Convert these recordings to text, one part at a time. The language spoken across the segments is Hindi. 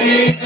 Hare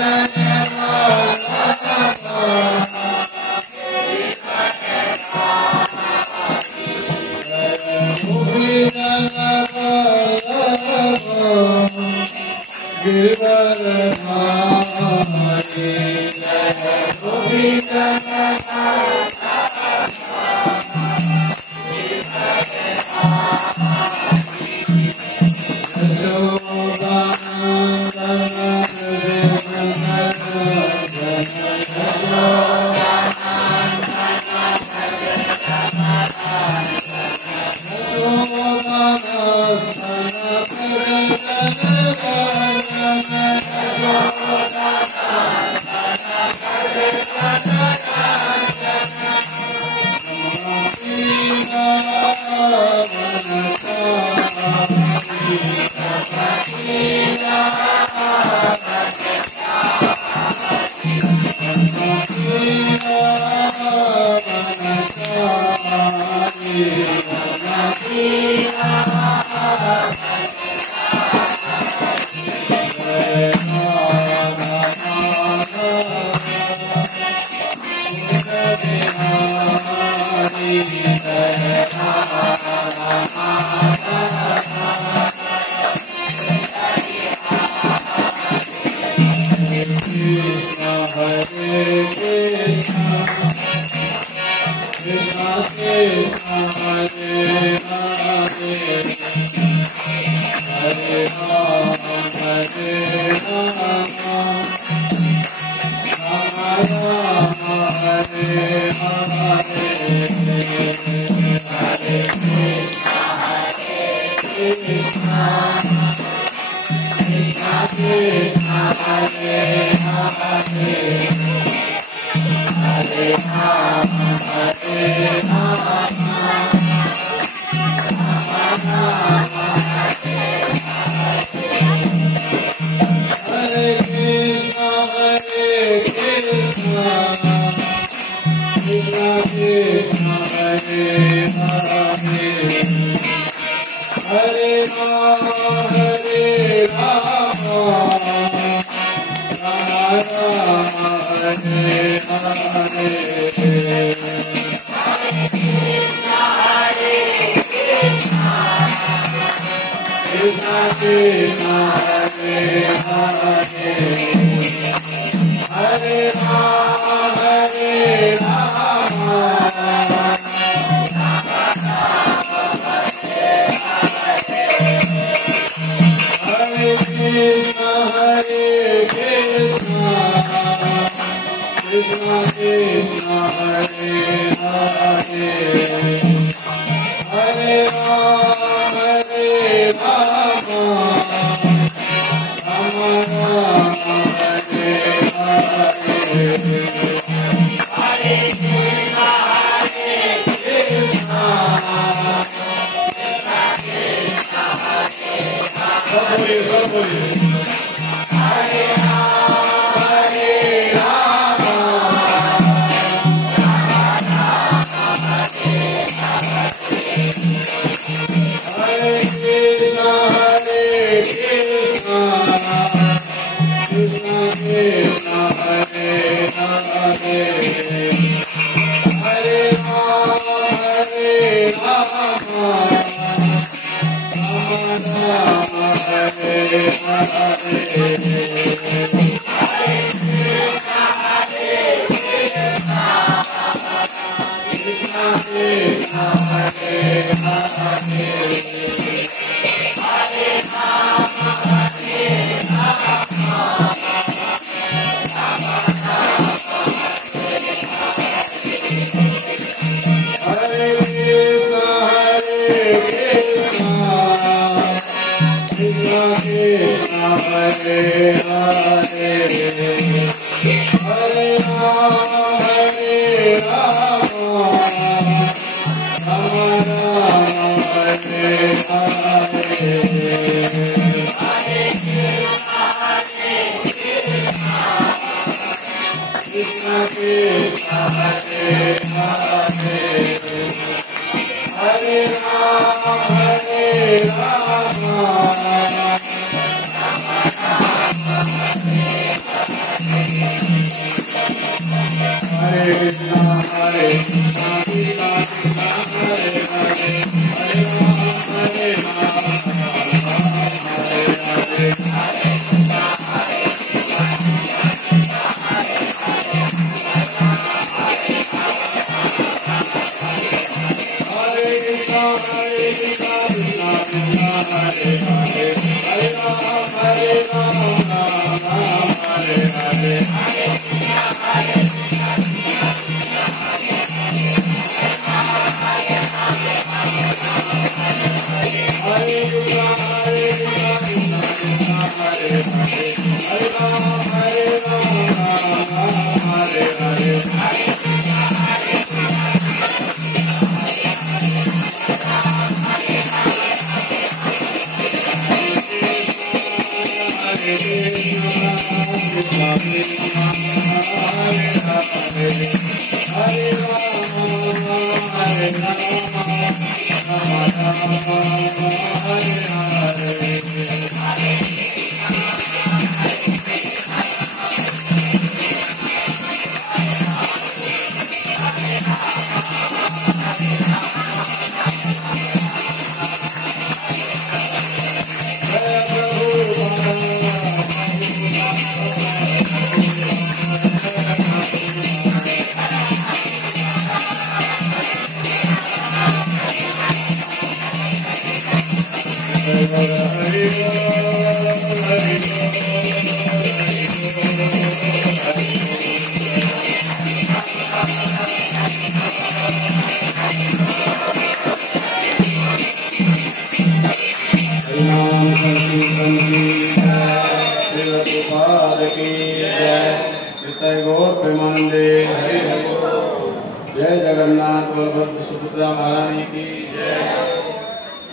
जय जगन्नाथ बलभद्र सुभद्रा महारानी की जय।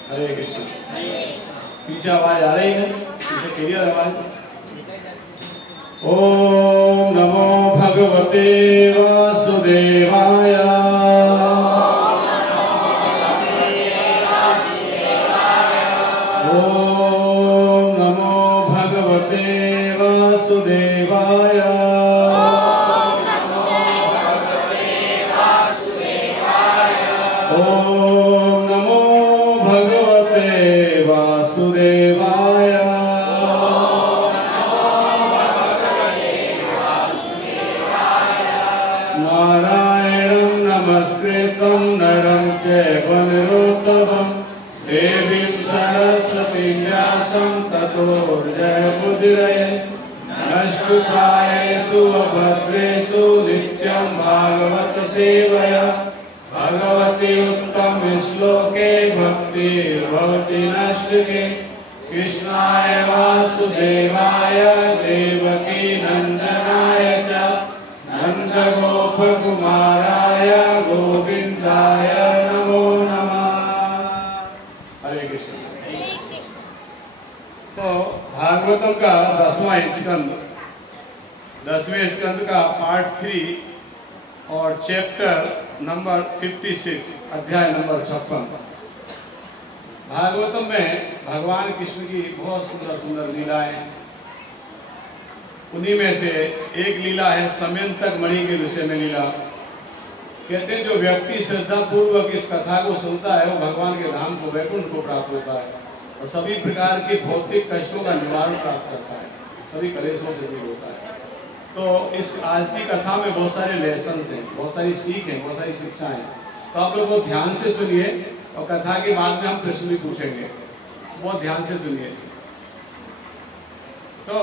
हरे कृष्ण। पीछे आवाज आ रही है? पीछे क्लियर आवाज? ओम नमो भगवते वासुदेवाय। ओम नमो भगवते वासुदेवाय। ओम नमो भगवते वासुदेवाय। नारायणं नमस्कृतं नरं चैव नरोत्तमं देवीं सरस्वतीं व्यासं ततो जयमुदीरये। नमस्कृतायेषु अभद्रेषु नित्यं भागवत सेवया। भगवती उत्तम श्लोके भक्तिर्भवति नश्चिके। कृष्णाय वासुदेवाय देवकी नंदनाय च नंदगोपकुमाराय गोविंदाय नमो नमः। हरे कृष्ण। तो भागवतम का 10वां स्कंद, 10वें स्कंद का पार्ट 3 और चैप्टर नंबर 56, अध्याय नंबर 56। भागवतम में भगवान कृष्ण की बहुत सुंदर सुंदर लीलाएं। उन्हीं में से एक लीला है समयंतक मणि के विषय में लीला। कहते हैं जो व्यक्ति श्रद्धा पूर्वक इस कथा को सुनता है वो भगवान के धाम को, वैकुंठ को प्राप्त होता है और सभी प्रकार के भौतिक कष्टों का निवारण प्राप्त करता है, सभी कलेशों से दूर होता है। तो इस आज की कथा में बहुत सारे लेसन हैं, बहुत सारी सीख है, बहुत सारी शिक्षा है। तो आप लोग बहुत ध्यान से सुनिए और कथा के बाद में हम प्रश्न भी पूछेंगे, बहुत ध्यान से सुनिए। तो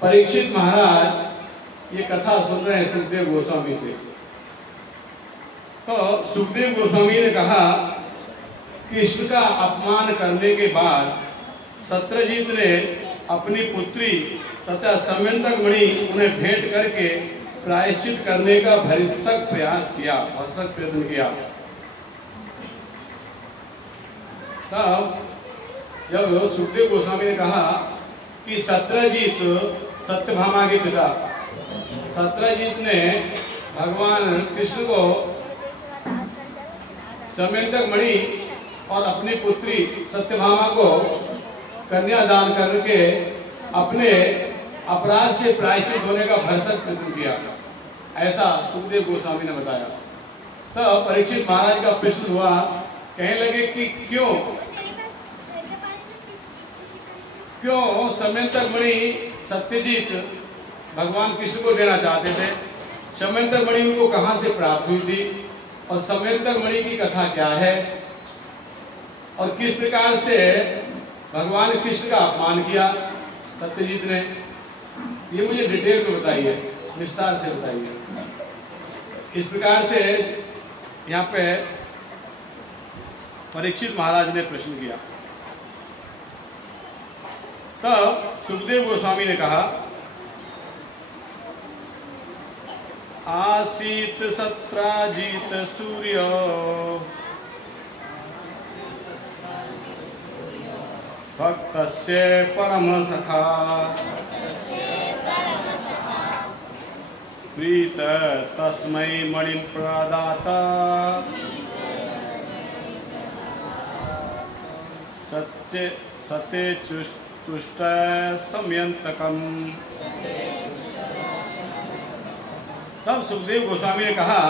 परीक्षित महाराज ये कथा सुन रहे हैं सुखदेव गोस्वामी से। तो सुखदेव गोस्वामी ने कहा कृष्ण का अपमान करने के बाद सत्यजीत ने अपनी पुत्री तथा समयंतक मणि उन्हें भेंट करके प्रायश्चित करने का भरसक प्रयास किया, भरसक प्रयत्न किया। तब जब सुखदेव गोस्वामी ने कहा कि सत्यजीत, सत्यभामा के पिता सत्यजीत ने भगवान कृष्ण को समयंतक मणि और अपनी पुत्री सत्यभामा को कन्यादान करके अपने अपराध से प्रायश्चित होने का भरसक प्रयत्न किया। ऐसा सुखदेव गोस्वामी ने बताया। तो परीक्षित महाराज का प्रश्न हुआ, कहने लगे कि क्यों समयंतक मणि सत्यजीत भगवान कृष्ण को देना चाहते थे। समयंतक मणि उनको कहां से प्राप्त हुई थी और समयंतक मणि की कथा क्या है और किस प्रकार से भगवान कृष्ण का अपमान किया सत्यजीत ने, ये मुझे डिटेल में बताइए, विस्तार से बताइए। इस प्रकार से यहाँ पे परीक्षित महाराज ने प्रश्न किया। तब सुखदेव गोस्वामी ने कहा, आसीत सत्राजीत सूर्य भक्तस्य परम सखा प्रीत तस्मै मणिं प्रदाता सत्य तुष्ट समयंतकम। तब सुखदेव गोस्वामी ने कहा,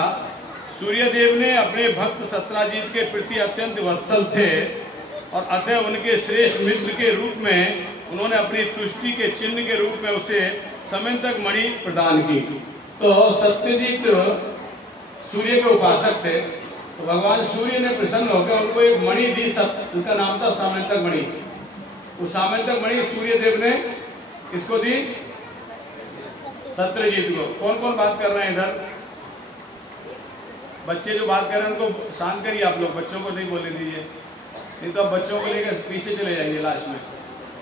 सूर्यदेव ने अपने भक्त सत्राजीत के प्रति अत्यंत वत्सल थे और अतः उनके श्रेष्ठ मित्र के रूप में उन्होंने अपनी तुष्टि के चिन्ह के रूप में उसे समयंतक मणि प्रदान की। तो सत्यजीत सूर्य के उपासक थे, तो भगवान सूर्य ने प्रसन्न होकर उनको एक मणि दी, उनका नाम था समयंतक मणि। उस समयंतक मणि सूर्यदेव ने किसको दी? सत्यजीत को। कौन कौन बात कर रहे हैं इधर? बच्चे जो बात कर रहे हैं उनको शांत करिए आप लोग, बच्चों को नहीं बोलने दीजिए, नहीं तो आप बच्चों को लेकर पीछे चले जाइए, लास्ट में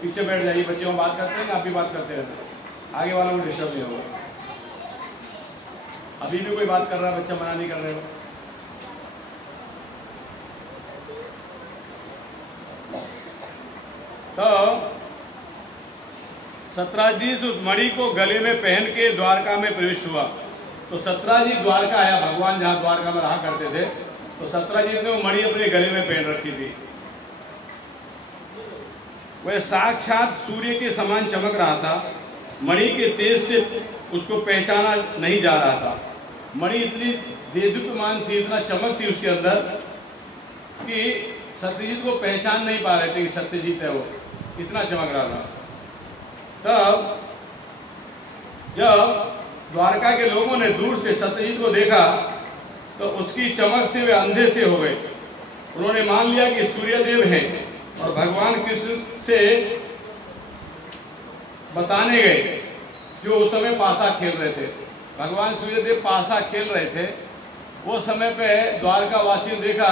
पीछे बैठ जाइए। बच्चे हम बात करते हैं, आप भी बात करते रहते हैं, आगे वालों को डिस्टर्ब नहीं होगा। अभी भी कोई बात कर रहा है, बच्चा मना नहीं कर रहे हो। तो सत्राजीत उस मणि को गले में पहन के द्वारका में प्रविष्ट हुआ। तो सत्राजीत द्वारका आया, भगवान जहां द्वारका में रहा करते थे, तो सत्राजीत ने वो मणि अपने गले में पहन रखी थी। वह साक्षात सूर्य के समान चमक रहा था। मणि के तेज से उसको पहचाना नहीं जा रहा था। मणि इतनी देदीप्यमान थी, इतना चमक थी उसके अंदर कि सत्यजीत को पहचान नहीं पा रहे थे कि सत्यजीत है वो, इतना चमक रहा था। तब जब द्वारका के लोगों ने दूर से सत्यजीत को देखा तो उसकी चमक से वे अंधे से हो गए। उन्होंने मान लिया कि सूर्यदेव हैं और भगवान कृष्ण से बताने गए, जो उस समय पासा खेल रहे थे। भगवान सूर्यदेव पासा खेल रहे थे। वो समय पे द्वारका वासियों ने देखा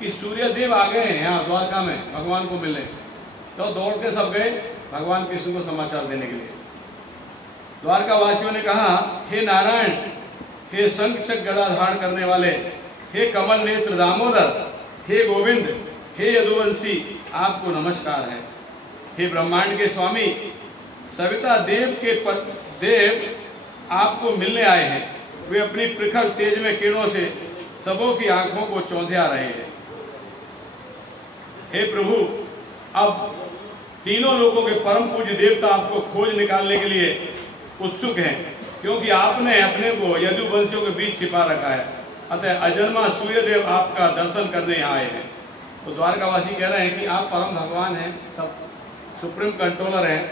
कि सूर्यदेव आ गए हैं यहाँ द्वारका में भगवान को मिलने, तो दौड़ के सब गए भगवान कृष्ण को समाचार देने के लिए। द्वारका वासियों ने कहा, हे नारायण, हे शंख चक्र गदा धारण करने वाले, हे कमल नेत्र दामोदर, हे गोविंद, हे यदुवंशी, आपको नमस्कार है। हे ब्रह्मांड के स्वामी, सविता देव के देव आपको मिलने आए हैं। वे अपनी प्रखर तेज में किरणों से सबों की आंखों को चौंधिया रहे हैं। हे प्रभु, अब तीनों लोगों के परम पूज्य देवता आपको खोज निकालने के लिए उत्सुक हैं, क्योंकि आपने अपने को यदुवंशियों के बीच छिपा रखा है। अतः अजन्मा सूर्यदेव आपका दर्शन करने यहाँ आए हैं। तो द्वारकावासी कह रहे हैं कि आप परम भगवान हैं, सब सुप्रीम कंट्रोलर हैं,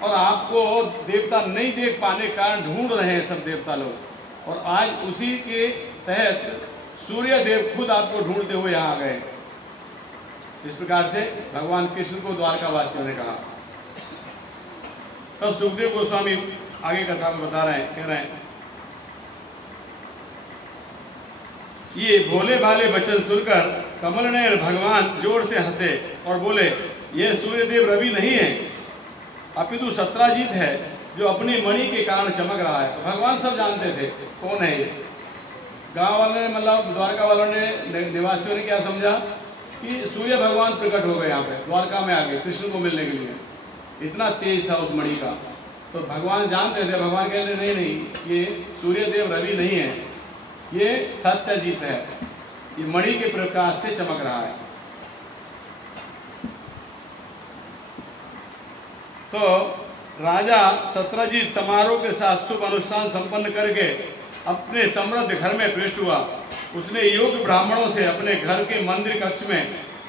और आपको देवता नहीं देख पाने के कारण ढूंढ रहे हैं सब देवता लोग, और आज उसी के तहत सूर्यदेव खुद आपको ढूंढते हुए यहाँ आ गए। इस प्रकार से भगवान कृष्ण को द्वारकावासियों ने कहा। तब सुखदेव गोस्वामी आगे कथा में बता रहे हैं, कह रहे हैं, ये भोले भाले वचन सुनकर कमल नयन भगवान जोर से हंसे और बोले, यह सूर्यदेव रवि नहीं है, अपितु सत्राजीत है, जो अपनी मणि के कारण चमक रहा है। तो भगवान सब जानते थे कौन है ये। गांव वालों ने, मतलब द्वारका वालों ने, निवासियों ने क्या समझा कि सूर्य भगवान प्रकट हो गए यहाँ पे द्वारका में आगे कृष्ण को मिलने के लिए। इतना तेज था उस मणि का। तो भगवान जानते थे, भगवान कहते नहीं नहीं, ये सूर्यदेव रवि नहीं है, ये सत्यजीत है, ये मणि के प्रकाश से चमक रहा है। तो राजा सत्यजीत समारोह के साथ शुभ अनुष्ठान संपन्न करके अपने समृद्ध घर में प्रविष्ट हुआ। उसने योग्य ब्राह्मणों से अपने घर के मंदिर कक्ष में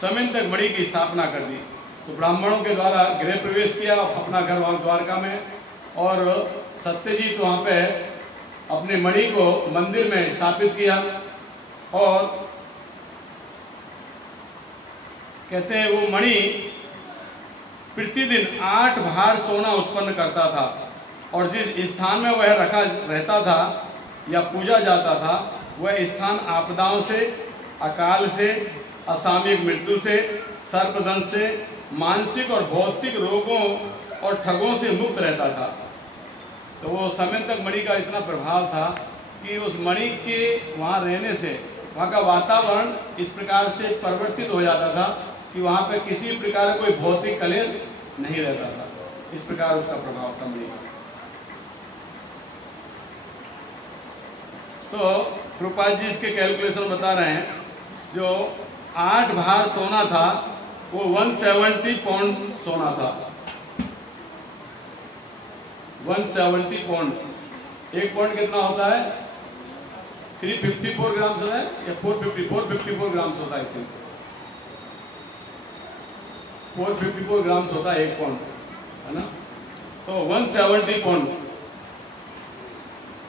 समयंतक मणि की स्थापना कर दी। तो ब्राह्मणों के द्वारा गृह प्रवेश किया अपना घर वहाँ द्वारका में, और सत्यजीत वहाँ पे अपने मणि को मंदिर में स्थापित किया। और कहते हैं वो मणि प्रतिदिन 8 भार सोना उत्पन्न करता था, और जिस स्थान में वह रखा रहता था या पूजा जाता था वह स्थान आपदाओं से, अकाल से, असामयिक मृत्यु से, सर्पदंश से, मानसिक और भौतिक रोगों और ठगों से मुक्त रहता था। तो वो समयंतक मणि का इतना प्रभाव था कि उस मणि के वहाँ रहने से वहाँ का वातावरण इस प्रकार से परिवर्तित हो जाता था कि वहाँ पे किसी प्रकार का कोई भौतिक कलेश नहीं रहता था। इस प्रकार उसका प्रभाव था मणि का। तो प्रभुपाद जी इसके कैलकुलेशन बता रहे हैं, जो 8 भार सोना था वो 170 पाउंड सोना था। 170 पाउंड, 1 पाउंड कितना होता है? 354 ग्राम होता है या 454 ग्राम होता है। 454 ग्राम होता है 1 पाउंड, है ना। तो 170 पाउंड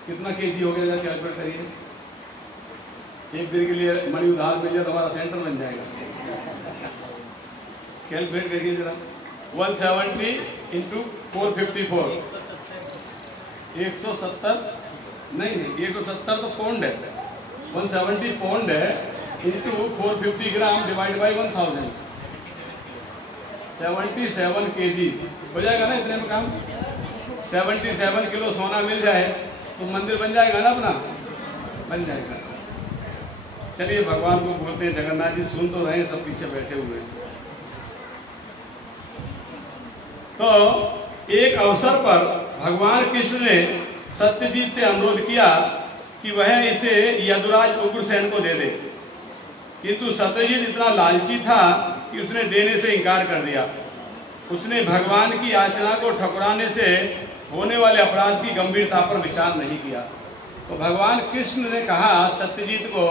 कितना केजी हो गया, कैलकुलेट करिए। एक दिन के लिए मणि उधार मिल जाए तो हमारा सेंटर बन जाएगा। कैलकुलेट करिए जरा। 170 इंटू 454, 170 नहीं 170 तो पाउंड है। 170 पाउंड है into 450 gram divide by 1000, 77 KG हो जाएगा ना इतने में काम। 77 किलो सोना मिल जाए तो मंदिर बन जाएगा ना, अपना बन जाएगा। चलिए भगवान को बोलते हैं। जगन्नाथ जी सुन तो रहे हैं, सब पीछे बैठे हुए हैं। तो एक अवसर पर भगवान कृष्ण ने सत्यजीत से अनुरोध किया कि वह इसे यदुराज उग्रसेन को दे दे, किंतु सत्यजीत इतना लालची था कि उसने देने से इनकार कर दिया। उसने भगवान की याचना को ठुकराने से होने वाले अपराध की गंभीरता पर विचार नहीं किया। तो भगवान कृष्ण ने कहा सत्यजीत को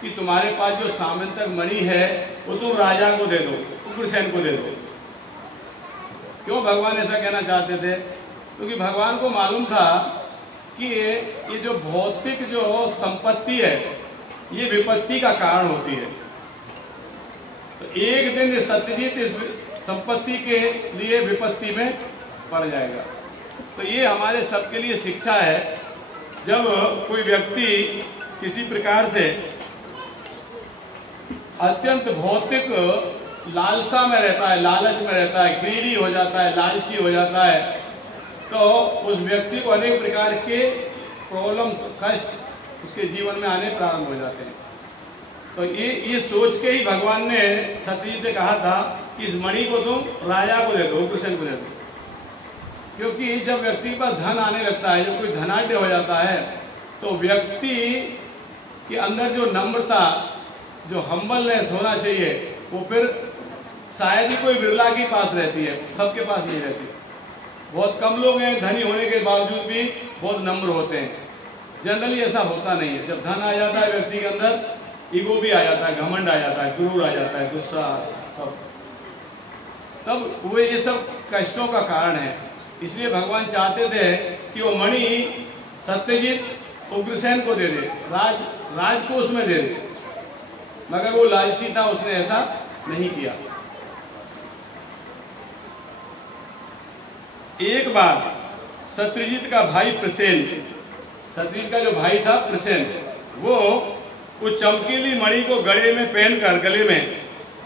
कि तुम्हारे पास जो सामंतक मणि है वो तुम राजा को दे दो, उग्रसेन को दे दो। क्यों भगवान ऐसा कहना चाहते थे? क्योंकि भगवान को मालूम था कि ये जो भौतिक जो संपत्ति है ये विपत्ति का कारण होती है। तो एक दिन सत्यजीत इस संपत्ति के लिए विपत्ति में पड़ जाएगा। तो ये हमारे सबके लिए शिक्षा है। जब कोई व्यक्ति किसी प्रकार से अत्यंत भौतिक लालसा में रहता है, लालच में रहता है, ग्रीडी हो जाता है, लालची हो जाता है, तो उस व्यक्ति को अनेक प्रकार के प्रॉब्लम्स, कष्ट उसके जीवन में आने प्रारंभ हो जाते हैं। तो ये सोच के ही भगवान ने सत्यजीत से कहा था कि इस मणि को तुम राजा को दे दो, उग्रसेन को दे दो। क्योंकि जब व्यक्ति के पास धन आने लगता है, जब कोई धनाढ्य हो जाता है, तो व्यक्ति के अंदर जो नम्रता, जो हम्बलनेस होना चाहिए, वो फिर शायद ही कोई बिरला के पास रहती है, सबके पास नहीं रहती। बहुत कम लोग हैं धनी होने के बावजूद भी बहुत नम्र होते हैं। जनरली ऐसा होता नहीं है। जब धन आ जाता है व्यक्ति के अंदर ईगो भी आ जाता है, घमंड आ जाता है, गुरूर आ जाता है, गुस्सा सब, तब वो ये सब कष्टों का कारण है। इसलिए भगवान चाहते थे कि वो मणि सत्यजीत उग्रसेन को दे दे, राज को उसमें दे दे, मगर वो लालची था, उसने ऐसा नहीं किया। एक बार सत्यजीत का भाई प्रसेन, सत्यजीत का जो भाई था प्रसेन, वो उस चमकीली मणि को गले में पहनकर, गले में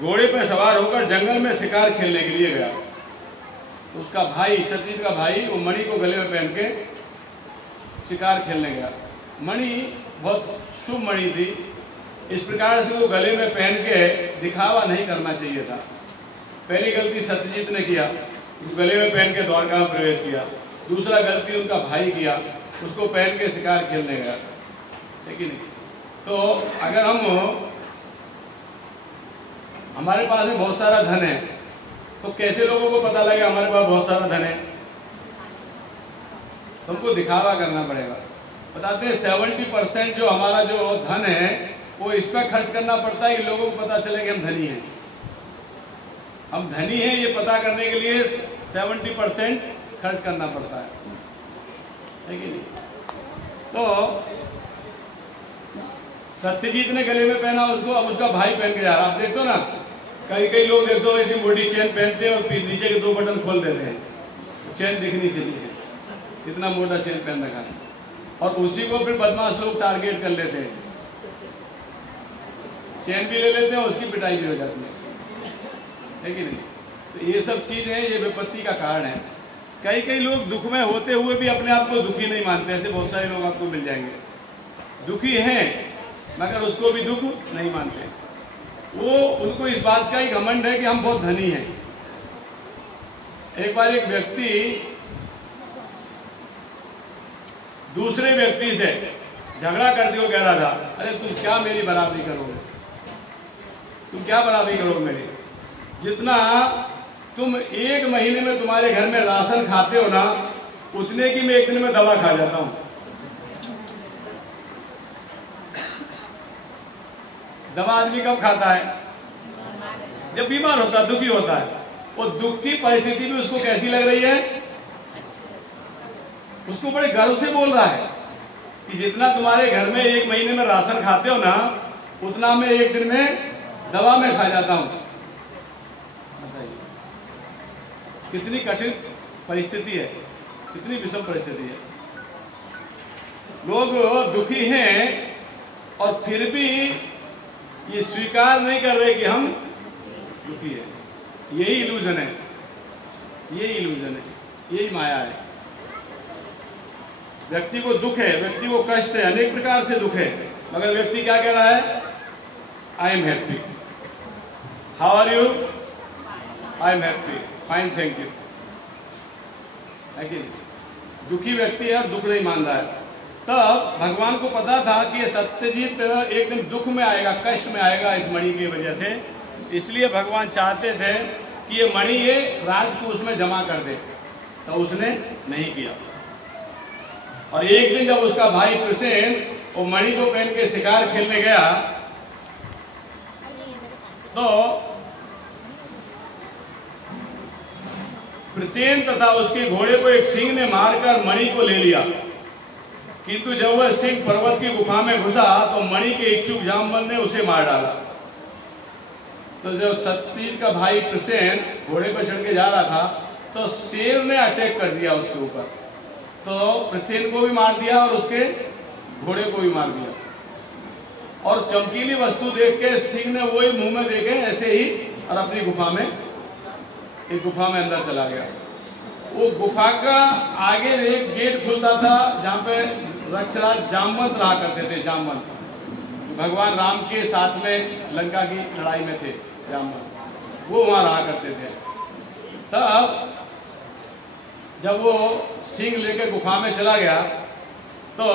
घोड़े पर सवार होकर जंगल में शिकार खेलने के लिए गया। उसका भाई, सत्यजीत का भाई, वो मणि को गले में पहन के शिकार खेलने गया। मणि बहुत शुभ मणि थी, इस प्रकार से वो गले में पहन के दिखावा नहीं करना चाहिए था। पहली गलती सत्यजीत ने किया, गले में पहन के द्वारका में प्रवेश किया। दूसरा गलती उनका भाई किया, उसको पहन के शिकार खेलने गया। लेकिन तो अगर हमारे पास में बहुत सारा धन है, तो कैसे लोगों को पता लगेगा हमारे पास बहुत सारा धन है? तुमको दिखावा करना पड़ेगा। बताते हैं 70% जो हमारा जो धन है वो इस पर खर्च करना पड़ता है कि लोगों को पता चले कि हम धनी हैं। हम धनी हैं ये पता करने के लिए 70% खर्च करना पड़ता है कि नहीं? तो सत्यजीत ने गले में पहना उसको, अब उसका भाई पहन के जा रहा। आप देखते हो ना, कई लोग देखते हो ऐसी मोटी चेन पहनते हैं और फिर नीचे के 2 बटन खोल देते हैं, चेन दिखनी चाहिए, इतना मोटा चेन पहन रखा है। और उसी को फिर बदमाश लोग टारगेट कर लेते हैं, चेन भी ले लेते हैं, उसकी पिटाई भी हो जाती है कि नहीं? तो ये सब चीजें ये विपत्ति का कारण है। कई लोग दुख में होते हुए भी अपने आप को दुखी नहीं मानते। ऐसे बहुत सारे लोग आपको मिल जाएंगे, दुखी हैं मगर उसको भी दुख नहीं मानते। वो उनको इस बात का ही घमंड है कि हम बहुत धनी हैं। एक बार एक व्यक्ति दूसरे व्यक्ति से झगड़ा करते हुए कह रहा था, अरे तुम क्या मेरी बराबरी करोगे, तुम क्या बराबरी करोगे मेरी? जितना तुम 1 महीने में तुम्हारे घर में राशन खाते हो ना, उतने की मैं 1 दिन में दवा खा जाता हूं। दवा आदमी कब खाता है? जब बीमार होता है, दुखी होता है। वो दुख की परिस्थिति भी उसको कैसी लग रही है? उसको बड़े गर्व से बोल रहा है कि जितना तुम्हारे घर में 1 महीने में राशन खाते हो ना, उतना मैं 1 दिन में दवा में खा जाता हूं। कितनी कठिन परिस्थिति है, कितनी विषम परिस्थिति है। लोग दुखी हैं और फिर भी ये स्वीकार नहीं कर रहे कि हम दुखी है। यही इल्यूजन है, यही इल्यूजन है, यही माया है। व्यक्ति को दुख है, व्यक्ति को कष्ट है, अनेक प्रकार से दुख है, मगर व्यक्ति क्या कह रहा है? I am happy. How are you? I am happy, fine, thank you. है कि दुखी व्यक्ति है, दुख नहीं मान रहा है। तब भगवान को पता था कि ये सत्यजीत एक दिन दुख में आएगा, कष्ट में आएगा इस मणि की वजह से। इसलिए भगवान चाहते थे कि ये मणि ये राजकोष में जमा कर दे, तो उसने नहीं किया। और एक दिन जब उसका भाई प्रसेन वो मणि को पहन के शिकार खेलने गया, तो प्रसेन तथा उसके घोड़े को एक सिंह ने मारकर मणि को ले लिया। किंतु जब वह सिंह पर्वत की गुफा में घुसा तो मणि के इच्छुक जामवंत ने उसे मार डाला। तो जब सत्यजीत का भाई प्रसेन घोड़े पर चढ़ के जा रहा था, तो शेर ने अटैक कर दिया उसके ऊपर। तो प्रसेन को भी मार दिया और उसके घोड़े को भी मार दिया। और चमकीली वस्तु देख के सिंह ने वही मुंह में देखे ऐसे ही और अपनी गुफा में, एक गुफा में अंदर चला गया। वो गुफा का आगे एक गेट खुलता था जहाँ पे रक्षराज जामवंत रहा करते थे। जामवंत भगवान राम के साथ में लंका की लड़ाई में थे जामवंत, वो वहां रहा करते थे। तब जब वो सिंह लेके गुफा में चला गया तो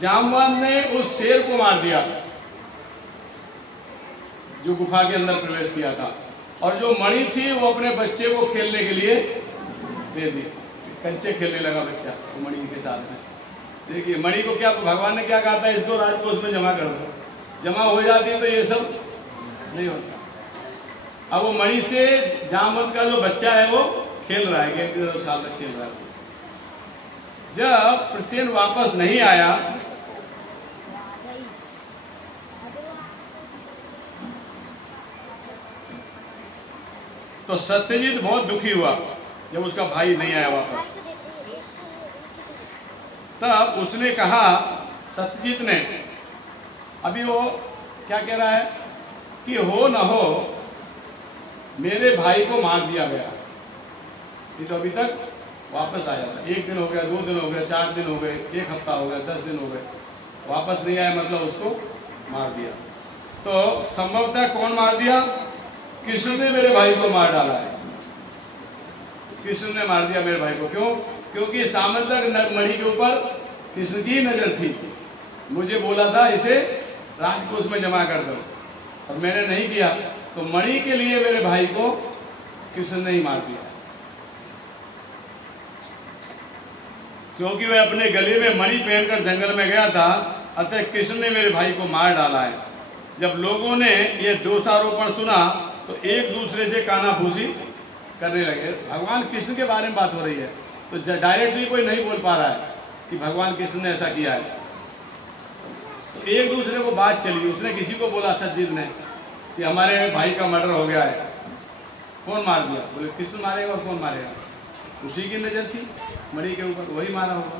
जामवंत ने उस शेर को मार दिया जो गुफा के अंदर प्रवेश किया था, और जो मणि थी वो अपने बच्चे को खेलने के लिए दे दी। कंचे खेलने लगा बच्चा वो मणि के साथ में। देखिए मणि को क्या भगवान ने क्या कहा था, इसको राजकोष में जमा कर दो। जमा हो जाती तो ये सब नहीं होता। अब वो मणि से जामवंत का जो बच्चा है वो खेल रहा है, 1 साल तक खेल रहा है। जब प्रसेन वापस नहीं आया तो सत्यजीत बहुत दुखी हुआ जब उसका भाई नहीं आया वापस। तब उसने कहा, सत्यजीत ने, अभी वो क्या कह रहा है कि हो न हो मेरे भाई को मार दिया गया, ये तो अभी तक वापस आया था। 1 दिन हो गया, 2 दिन हो गया, 4 दिन हो गए, 1 हफ्ता हो गया, 10 दिन हो गए, वापस नहीं आया, मतलब उसको मार दिया। तो संभवतः कौन मार दिया? कृष्ण ने मेरे भाई को मार डाला है। कृष्ण ने मार दिया मेरे भाई को। क्यों? क्योंकि सामंतक मणि के ऊपर कृष्ण की नजर थी। मुझे बोला था इसे राजकोष में जमा कर दो और मैंने नहीं किया, तो मणि के लिए मेरे भाई को कृष्ण ने ही मार दिया। क्योंकि वह अपने गले में मणि पहनकर जंगल में गया था, अतः कृष्ण ने मेरे भाई को मार डाला है। जब लोगों ने यह दोषारोपण सुना तो एक दूसरे से कानाफूसी करने लगे। भगवान कृष्ण के बारे में बात हो रही है, तो डायरेक्टली कोई नहीं बोल पा रहा है कि भगवान कृष्ण ने ऐसा किया है। तो एक दूसरे को बात चली, उसने किसी को बोला सज्जित ने कि हमारे भाई का मर्डर हो गया है। कौन मार दिया? बोले कृष्ण मारेगा। और कौन मारेगा? उसी की नजर थी मणि के ऊपर, वही मारा होगा।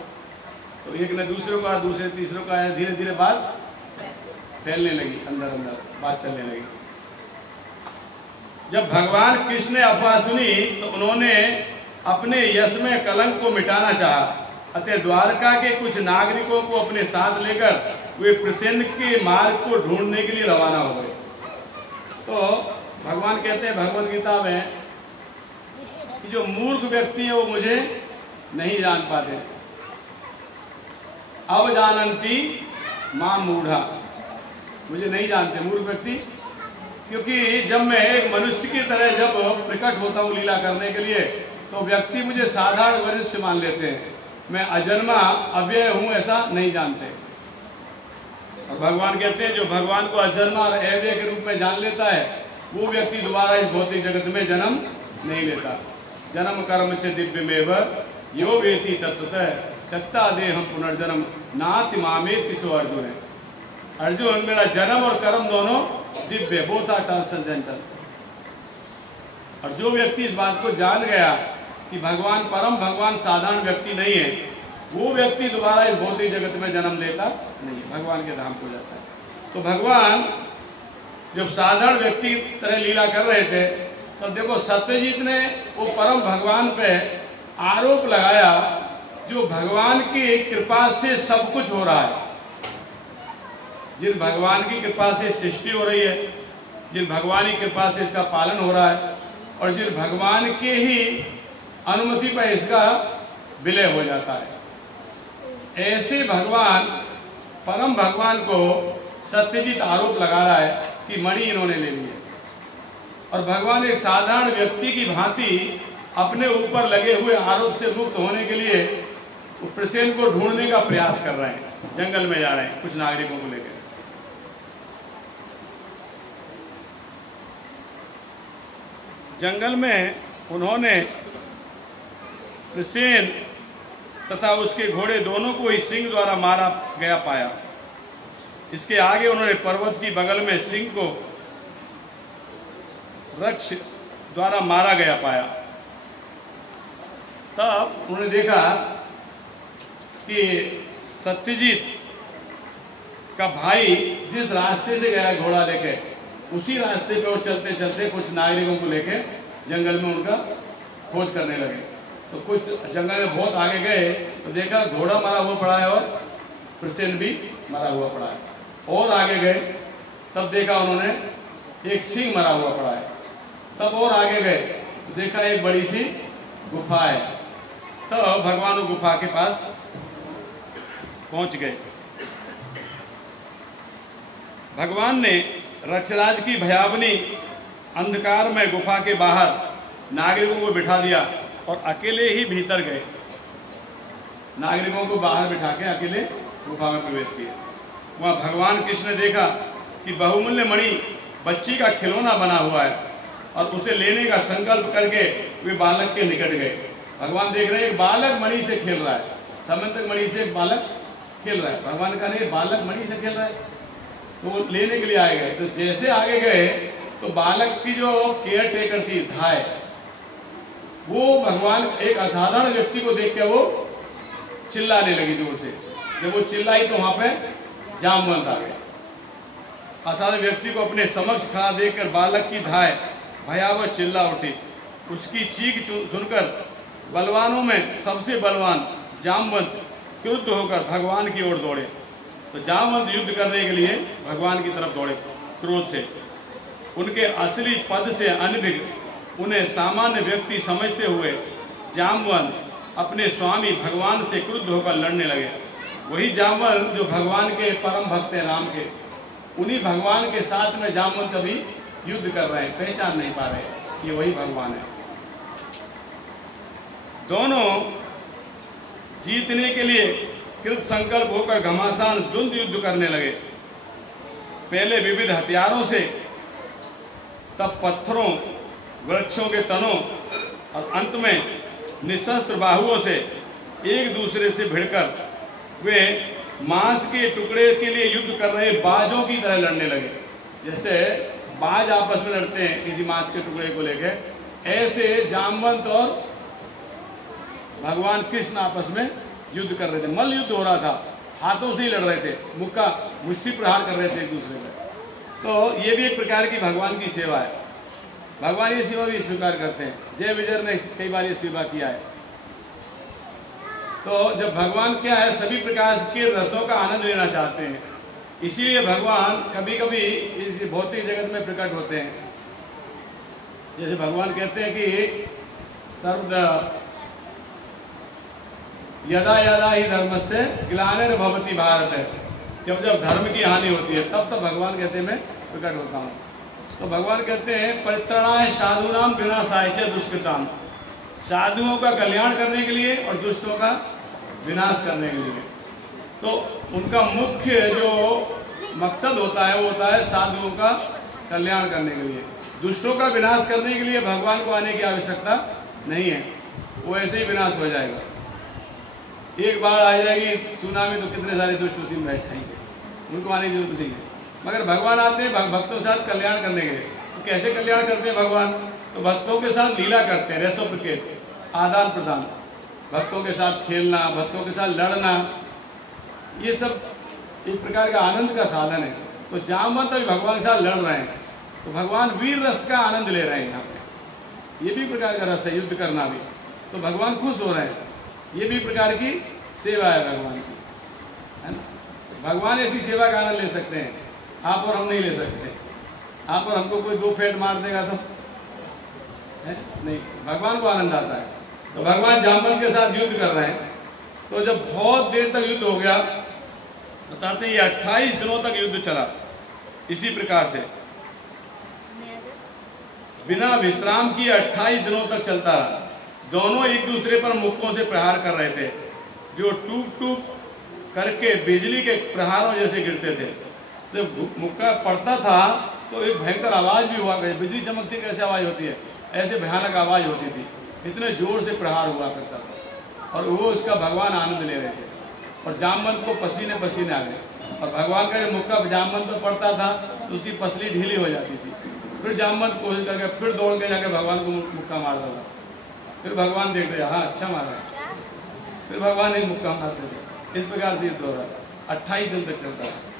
तो एक ने दूसरे को, दूसरे तीसरे को आया, धीरे धीरे बात फैलने लगी, अंदर अंदर बात चलने लगी। जब भगवान कृष्ण ने अफवाह सुनी तो उन्होंने अपने यश में कलंक को मिटाना चाहा, अतः द्वारका के कुछ नागरिकों को अपने साथ लेकर वे प्रसेन के मार्ग को ढूंढने के लिए रवाना हो गए। तो भगवान कहते हैं भगवद गीता में कि जो मूर्ख व्यक्ति है वो मुझे नहीं जान पाते, अवजानन्ति मां मूढ़ा, मुझे नहीं जानते मूर्ख व्यक्ति। क्योंकि जब मैं एक मनुष्य की तरह जब प्रकट होता हूँ लीला करने के लिए, तो व्यक्ति मुझे साधारण मनुष्य मान लेते हैं, मैं अजन्मा अव्यय हूँ ऐसा नहीं जानते। और भगवान कहते हैं जो भगवान को अजन्मा और अव्यय के रूप में जान लेता है वो व्यक्ति दोबारा इस भौतिक जगत में जन्म नहीं लेता। जन्म कर्म से दिव्य में यो वेति तत्वतः सत्ता देहम पुनर्जन्म नाति मामेति सो अर्जुन है। अर्जुन, मेरा जन्म और कर्म दोनों दिव्य, बोथ आर ट्रांसेंडेंटल। और जो व्यक्ति इस बात को जान गया कि भगवान परम भगवान साधारण व्यक्ति नहीं है, वो व्यक्ति दोबारा इस भौतिक जगत में जन्म लेता नहीं है, भगवान के धाम को जाता है। तो भगवान जब साधारण व्यक्ति की तरह लीला कर रहे थे, तब देखो सत्यजीत ने वो परम भगवान पे आरोप लगाया जो भगवान की कृपा से सब कुछ हो रहा है। जिन भगवान की कृपा से सृष्टि हो रही है, जिन भगवान की कृपा से इसका पालन हो रहा है, और जिन भगवान के ही अनुमति पर इसका विलय हो जाता है, ऐसे भगवान परम भगवान को सत्यजीत आरोप लगा रहा है कि मणि इन्होंने ले ली है। और भगवान एक साधारण व्यक्ति की भांति अपने ऊपर लगे हुए आरोप से मुक्त होने के लिए प्रसेन को ढूंढने का प्रयास कर रहे हैं, जंगल में जा रहे हैं कुछ नागरिकों को लेकर। जंगल में उन्होंने प्रसेन तथा उसके घोड़े दोनों को ही सिंह द्वारा मारा गया पाया। इसके आगे उन्होंने पर्वत की बगल में सिंह को रक्ष द्वारा मारा गया पाया। तब उन्होंने देखा कि सत्यजीत का भाई जिस रास्ते से गया घोड़ा लेके, उसी रास्ते पे वो चलते चलते कुछ नागरिकों को लेके जंगल में उनका खोज करने लगे। तो कुछ जंगल में बहुत आगे गए तो देखा घोड़ा मरा हुआ पड़ा है और प्रसेन भी मरा हुआ पड़ा है। और आगे गए तब देखा उन्होंने एक सिंह मरा हुआ पड़ा है। तब और आगे गए तो देखा एक बड़ी सी गुफा है। तब भगवान उस गुफा के पास पहुंच गए। भगवान ने रक्षराज की भयावनी अंधकार में गुफा के बाहर नागरिकों को बिठा दिया और अकेले ही भीतर गए। नागरिकों को बाहर बिठा के अकेले गुफा में प्रवेश किया। वहाँ भगवान कृष्ण ने देखा कि बहुमूल्य मणि बच्ची का खिलौना बना हुआ है और उसे लेने का संकल्प करके वे बालक के निकट गए। भगवान देख रहे हैं एक बालक मणि से खेल रहा है, समय तक मणि से एक बालक खेल रहा है। भगवान का नहीं, बालक मणि से खेल रहा है, तो वो लेने के लिए आए गए। तो जैसे आगे गए तो बालक की जो केयर टेकर थी धाय, वो भगवान एक असाधारण व्यक्ति को देख के वो चिल्लाने लगी जोर से। जब वो चिल्लाई तो वहां पे जामवंत आ गया। असाधारण व्यक्ति को अपने समक्ष खड़ा देखकर बालक की धाय भयावह चिल्ला उठी। उसकी चीख सुनकर बलवानों में सबसे बलवान जामवंत क्रुद्ध होकर भगवान की ओर दौड़े। तो जामवंत युद्ध करने के लिए भगवान की तरफ दौड़े क्रोध से। उनके असली पद से अनभिज्ञ उन्हें सामान्य व्यक्ति समझते हुए जामवंत अपने स्वामी भगवान से क्रुद्ध होकर लड़ने लगे। वही जामवंत जो भगवान के परम भक्त हैं राम के, उन्हीं भगवान के साथ में जामवंत अभी युद्ध कर रहे हैं, पहचान नहीं पा रहे ये वही भगवान है। दोनों जीतने के लिए कृत संकल्प होकर घमासान द्वंद्व युद्ध करने लगे। पहले विविध हथियारों से, तब पत्थरों, वृक्षों के तनों और अंत में निशस्त्र बाहुओं से एक दूसरे से भिड़कर वे मांस के टुकड़े के लिए युद्ध कर रहे बाजों की तरह लड़ने लगे। जैसे बाज आपस में लड़ते हैं किसी मांस के टुकड़े को लेकर, ऐसे जामवंत और भगवान कृष्ण आपस में युद्ध कर रहे थे। मल्ल युद्ध हो रहा था, हाथों से ही लड़ रहे थे, मुक्का मुष्टि प्रहार कर रहे थे एक दूसरे में। तो ये भी एक प्रकार की भगवान की सेवा है। भगवान ये सेवा भी स्वीकार करते हैं। जय विजय ने कई बार ये सेवा किया है। तो जब भगवान क्या है, सभी प्रकार के रसों का आनंद लेना चाहते हैं, इसीलिए भगवान कभी कभी इस भौतिक जगत में प्रकट होते हैं। जैसे भगवान कहते हैं कि सर्वदा यदा यदा ही धर्म से ग्लानिर्भवति भारत है, जब जब धर्म की हानि होती है तब तब भगवान कहते हैं मैं प्रकट होता हूँ। तो भगवान कहते हैं परित्राणाय साधूनाम विनाशाय च दुष्कृताम, साधुओं का कल्याण करने के लिए और दुष्टों का विनाश करने के लिए। तो उनका मुख्य जो मकसद होता है वो होता है साधुओं का कल्याण करने के लिए। दुष्टों का विनाश करने के लिए भगवान को आने की आवश्यकता नहीं है, वो ऐसे ही विनाश हो जाएगा। एक बार आ जाएगी सुनामी तो कितने सारे दुष्ट उसी में बैठ जाएंगे, उनको आने की जरूरत नहीं है। मगर भगवान आते हैं भक्तों के साथ कल्याण करने के लिए। तो कैसे कल्याण करते हैं भगवान? तो भक्तों के साथ लीला करते हैं, रेसिप्रोकेट, आदान प्रदान, भक्तों के साथ खेलना, भक्तों के साथ लड़ना, ये सब एक प्रकार का आनंद का साधन है। तो जामवंत अभी भगवान के साथ लड़ रहे हैं, तो भगवान वीर रस का आनंद ले रहे हैं यहाँ पे। ये भी प्रकार का रस है, युद्ध करना भी। तो भगवान खुश हो रहे हैं, ये भी प्रकार की सेवा है भगवान की, है ना। भगवान ऐसी सेवा का आनंद ले सकते हैं, आप और हम नहीं ले सकते। आप और हमको कोई 2 फेंट मार देगा तो है नहीं, भगवान को आनंद आता है। तो भगवान जामवंत के साथ युद्ध कर रहे हैं। तो जब बहुत देर तक युद्ध हो गया, बताते हैं ये 28 दिनों तक युद्ध चला। इसी प्रकार से बिना विश्राम किए 28 दिनों तक चलता रहा। दोनों एक दूसरे पर मुक्कों से प्रहार कर रहे थे, जो टूक टूक करके बिजली के प्रहारों जैसे गिरते थे। जब मुक्का पड़ता था तो एक भयंकर आवाज भी हुआ करती, बिजली चमकती कैसे आवाज होती है, ऐसे भयानक आवाज होती थी। इतने जोर से प्रहार हुआ करता था, और वो उसका भगवान आनंद ले रहे थे। और जामवंत को पसीने पसीने आ गए। और भगवान का जब मुक्का जामवंत पर पड़ता था तो उसकी पसली ढीली हो जाती थी। फिर जामवंत कोशिश करके फिर दौड़ के जाके भगवान को मुक्का मारता था। फिर भगवान देखते हाँ अच्छा मारा है, फिर भगवान एक मुक्का मारते थे। इस प्रकार से युद्ध हो रहा था, 28 दिन तक चलता है।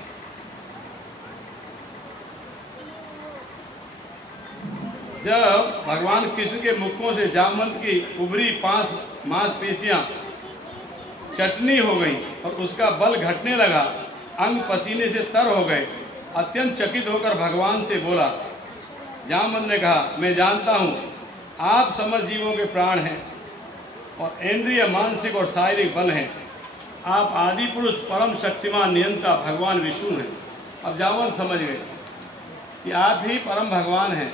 जब भगवान कृष्ण के मुक्कों से जामवंत की उभरी 5 मांसपेशियां चटनी हो गई और उसका बल घटने लगा, अंग पसीने से तर हो गए, अत्यंत चकित होकर भगवान से बोला। जामवंत ने कहा, मैं जानता हूँ आप समस्त जीवों के प्राण हैं और इंद्रिय, मानसिक और शारीरिक बल हैं। आप आदि पुरुष, परम शक्तिमान, नियंता भगवान विष्णु हैं। अब जामवंत समझ गए कि आप ही परम भगवान हैं,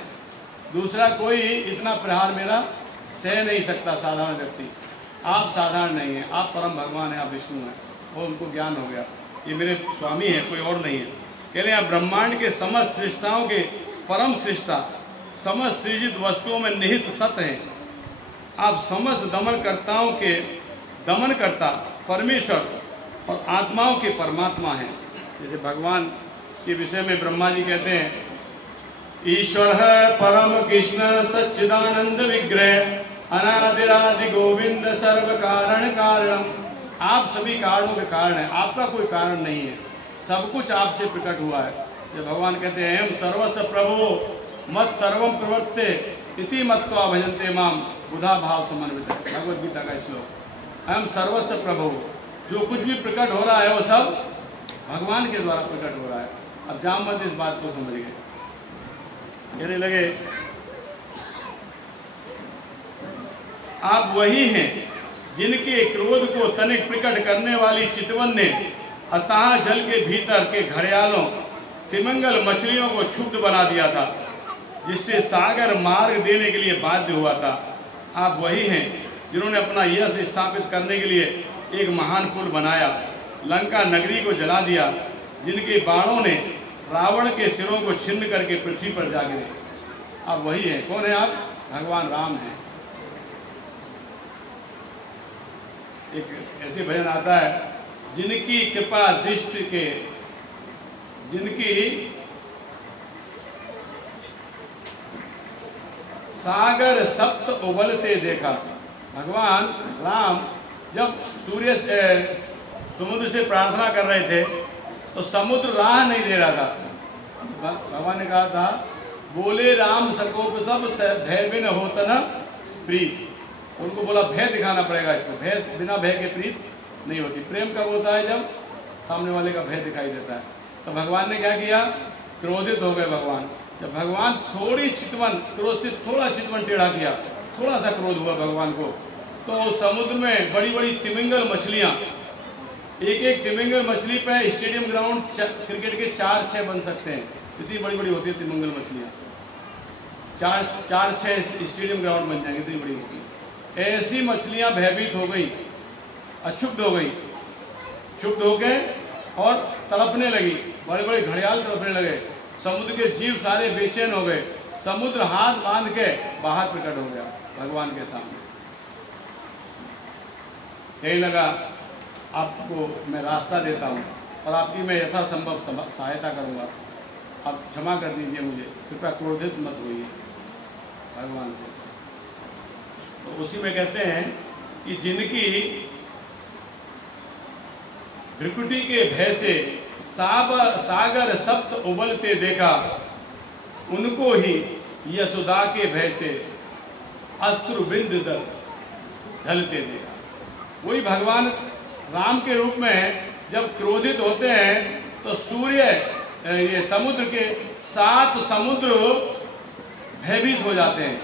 दूसरा कोई इतना प्रहार मेरा सह नहीं सकता साधारण व्यक्ति। आप साधारण नहीं हैं, आप परम भगवान हैं, आप विष्णु हैं। वो उनको ज्ञान हो गया, ये मेरे स्वामी हैं, कोई और नहीं है। कह रहे हैं आप ब्रह्मांड के समस्त सृष्टाओं के परम सृष्टा, समस्त सृजित वस्तुओं में निहित सत्य हैं। आप समस्त दमनकर्ताओं के दमनकर्ता, परमेश्वर और आत्माओं के परमात्मा हैं। जैसे भगवान के विषय में ब्रह्मा जी कहते हैं, ईश्वर परम कृष्ण सच्चिदानंद विग्रह, अनादिरादि गोविंद सर्व कारण कारणम। आप सभी कारणों के कारण हैं, आपका कोई कारण नहीं है, सब कुछ आपसे प्रकट हुआ है। जब भगवान कहते हैं हम सर्वस्व प्रभो मत सर्वम प्रवर्ते इति मत्वा भजन्ते माम बुधा भाव समन्वित, भगवद गीता का श्लोक। हम सर्वस्व प्रभो, जो कुछ भी प्रकट हो रहा है वो सब भगवान के द्वारा प्रकट हो रहा है। अब जामवंत इस बात को समझ गए, कहने लगे आप वही हैं जिनके क्रोध को तनिक प्रकट करने वाली चितवन ने अथाह जल के भीतर के घड़ियालों, तिमिंगल मछलियों को क्षुब्ध बना दिया था, जिससे सागर मार्ग देने के लिए बाध्य हुआ था। आप वही हैं जिन्होंने अपना यश स्थापित करने के लिए एक महान पुल बनाया, लंका नगरी को जला दिया, जिनके बाणों ने रावण के सिरों को छिन्न करके पृथ्वी पर जा गिरे। अब वही है। कौन है आप? भगवान राम हैं। एक ऐसे भजन आता है, जिनकी कृपा दृष्टि के, जिनकी सागर सप्त उबलते देखा। भगवान राम जब समुद्र से प्रार्थना कर रहे थे तो समुद्र राह नहीं दे रहा था। भगवान ने कहा था, बोले राम सकोप सब भय बिन होता न प्रीत। उनको बोला भय दिखाना पड़ेगा इसको, भय बिना भय के प्रीत नहीं होती। प्रेम कब होता है? जब सामने वाले का भय दिखाई देता है। तो भगवान ने क्या किया? क्रोधित हो गए भगवान। जब भगवान थोड़ी चितवन, क्रोध से थोड़ा चितवन टेढ़ा किया, थोड़ा सा क्रोध हुआ भगवान को, तो समुद्र में बड़ी बड़ी तिमिंगल मछलियां, एक एक तिमिंगल मछली पे स्टेडियम ग्राउंड क्रिकेट के 4-6 बन सकते हैं, इतनी बड़ी बड़ी होती है तिमिंगल मछलियां। 4-6 स्टेडियम ग्राउंड बन जाएंगे, इतनी बड़ी होती है। ऐसी मछलियां भयभीत हो गई, अक्षुब्ध हो गई, क्षुब्ध होके और तड़पने लगी, बड़े बड़े घड़ियाल तड़पने लगे। समुद्र के जीव सारे बेचैन हो गए। समुद्र हाथ बांध के बाहर प्रकट हो गया भगवान के सामने। कहने लगा, आपको मैं रास्ता देता हूँ और आपकी मैं यथासंभव सहायता करूँगा, आप क्षमा कर दीजिए मुझे, कृपया क्रोधित मत होइए भगवान से। तो उसी में कहते हैं कि जिनकी भृकुटी के भय से सागर सप्त उबलते देखा, उनको ही यशोदा के भय से अश्रु बिंद दल ढलते देखा। वही भगवान राम के रूप में जब क्रोधित होते हैं तो सूर्य, ये समुद्र के 7 समुद्र भयभीत हो जाते हैं,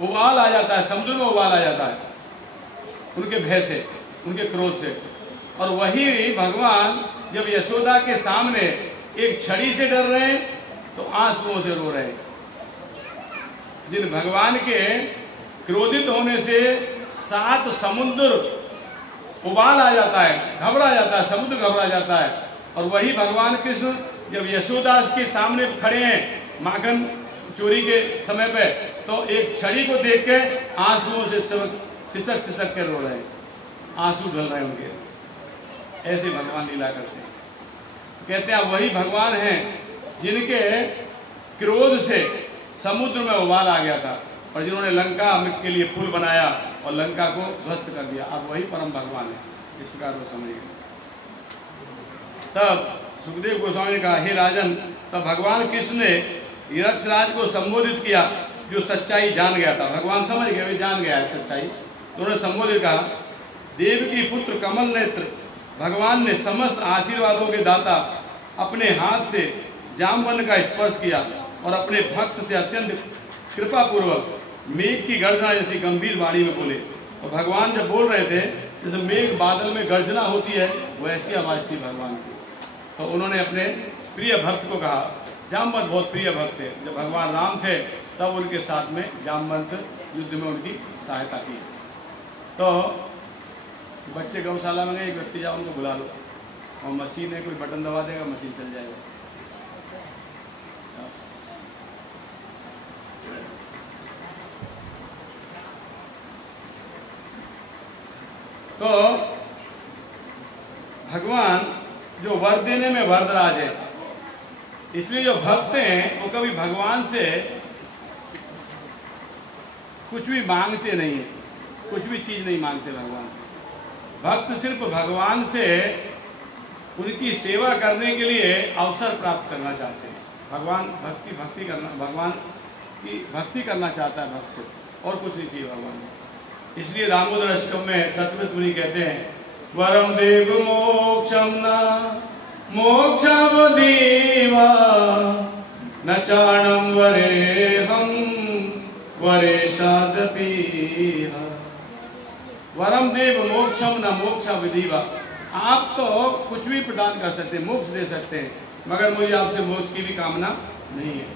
उबाल आ जाता है, समुद्र में उबाल आ जाता है उनके भय से, उनके क्रोध से। और वही भगवान जब यशोदा के सामने एक छड़ी से डर रहे हैं तो आंसुओं से रो रहे हैं। जिन भगवान के क्रोधित होने से 7 समुद्र उबाल आ जाता है, घबरा जाता है, समुद्र घबरा जाता है। और वही भगवान कृष्ण जब यशोदा के सामने खड़े हैं माखन चोरी के समय पे, तो एक छड़ी को देख के आंसुओं से सिसक सिसक के रो रहे हैं, आंसू ढल रहे हैं उनके। ऐसे भगवान लीला करते हैं। कहते हैं वही भगवान हैं जिनके क्रोध से समुद्र में उबाल आ गया था और जिन्होंने लंका के लिए पुल बनाया और लंका को ध्वस्त कर दिया। अब वही परम भगवान है। इस प्रकार वो समझ गए। तब सुखदेव गोस्वामी ने कहा, हे राजन, तब भगवान कृष्ण ने यक्षराज को संबोधित किया जो सच्चाई जान गया था। भगवान समझ गए, वे जान गया है सच्चाई। तो उन्होंने संबोधित कहा, देव की पुत्र कमल नेत्र भगवान ने समस्त आशीर्वादों के दाता अपने हाथ से जामवंत का स्पर्श किया और अपने भक्त से अत्यंत कृपा पूर्वक मेघ की गर्जना जैसी गंभीर वाणी में बोले। और भगवान जब बोल रहे थे जैसे मेघ बादल में गर्जना होती है, वैसी आवाज थी भगवान की। तो उन्होंने अपने प्रिय भक्त को कहा, जामवंत बहुत प्रिय भक्त थे, जब भगवान राम थे तब उनके साथ में जामवंत युद्ध में उनकी सहायता की। तो बच्चे गौशाला में गए, एक व्यक्ति जाओ उनको बुला लो, और मशीन है, कोई बटन दबा देगा, मशीन चल जाएगा। तो भगवान जो वर देने में वरदराज है, इसलिए जो भक्त हैं वो कभी भगवान से कुछ भी मांगते नहीं है, कुछ भी चीज नहीं मांगते भगवान से। भक्त सिर्फ भगवान से उनकी सेवा करने के लिए अवसर प्राप्त करना चाहते हैं। भगवान भक्ति करना, भगवान की भक्ति करना चाहता है भक्त से, और कुछ नहीं चाहिए भगवान को। इसलिए दामोदर अष्टकम में सतवृत मुनि कहते हैं, वरम देव मोक्षम न मोक्षावधीवा न चाणम वरे हम वरे सादपीहा। वरम देव मोक्षम न मोक्षावधीवा। आप तो कुछ भी प्रदान कर सकते हैं, मोक्ष दे सकते हैं, मगर मुझे आपसे मोक्ष की भी कामना नहीं है।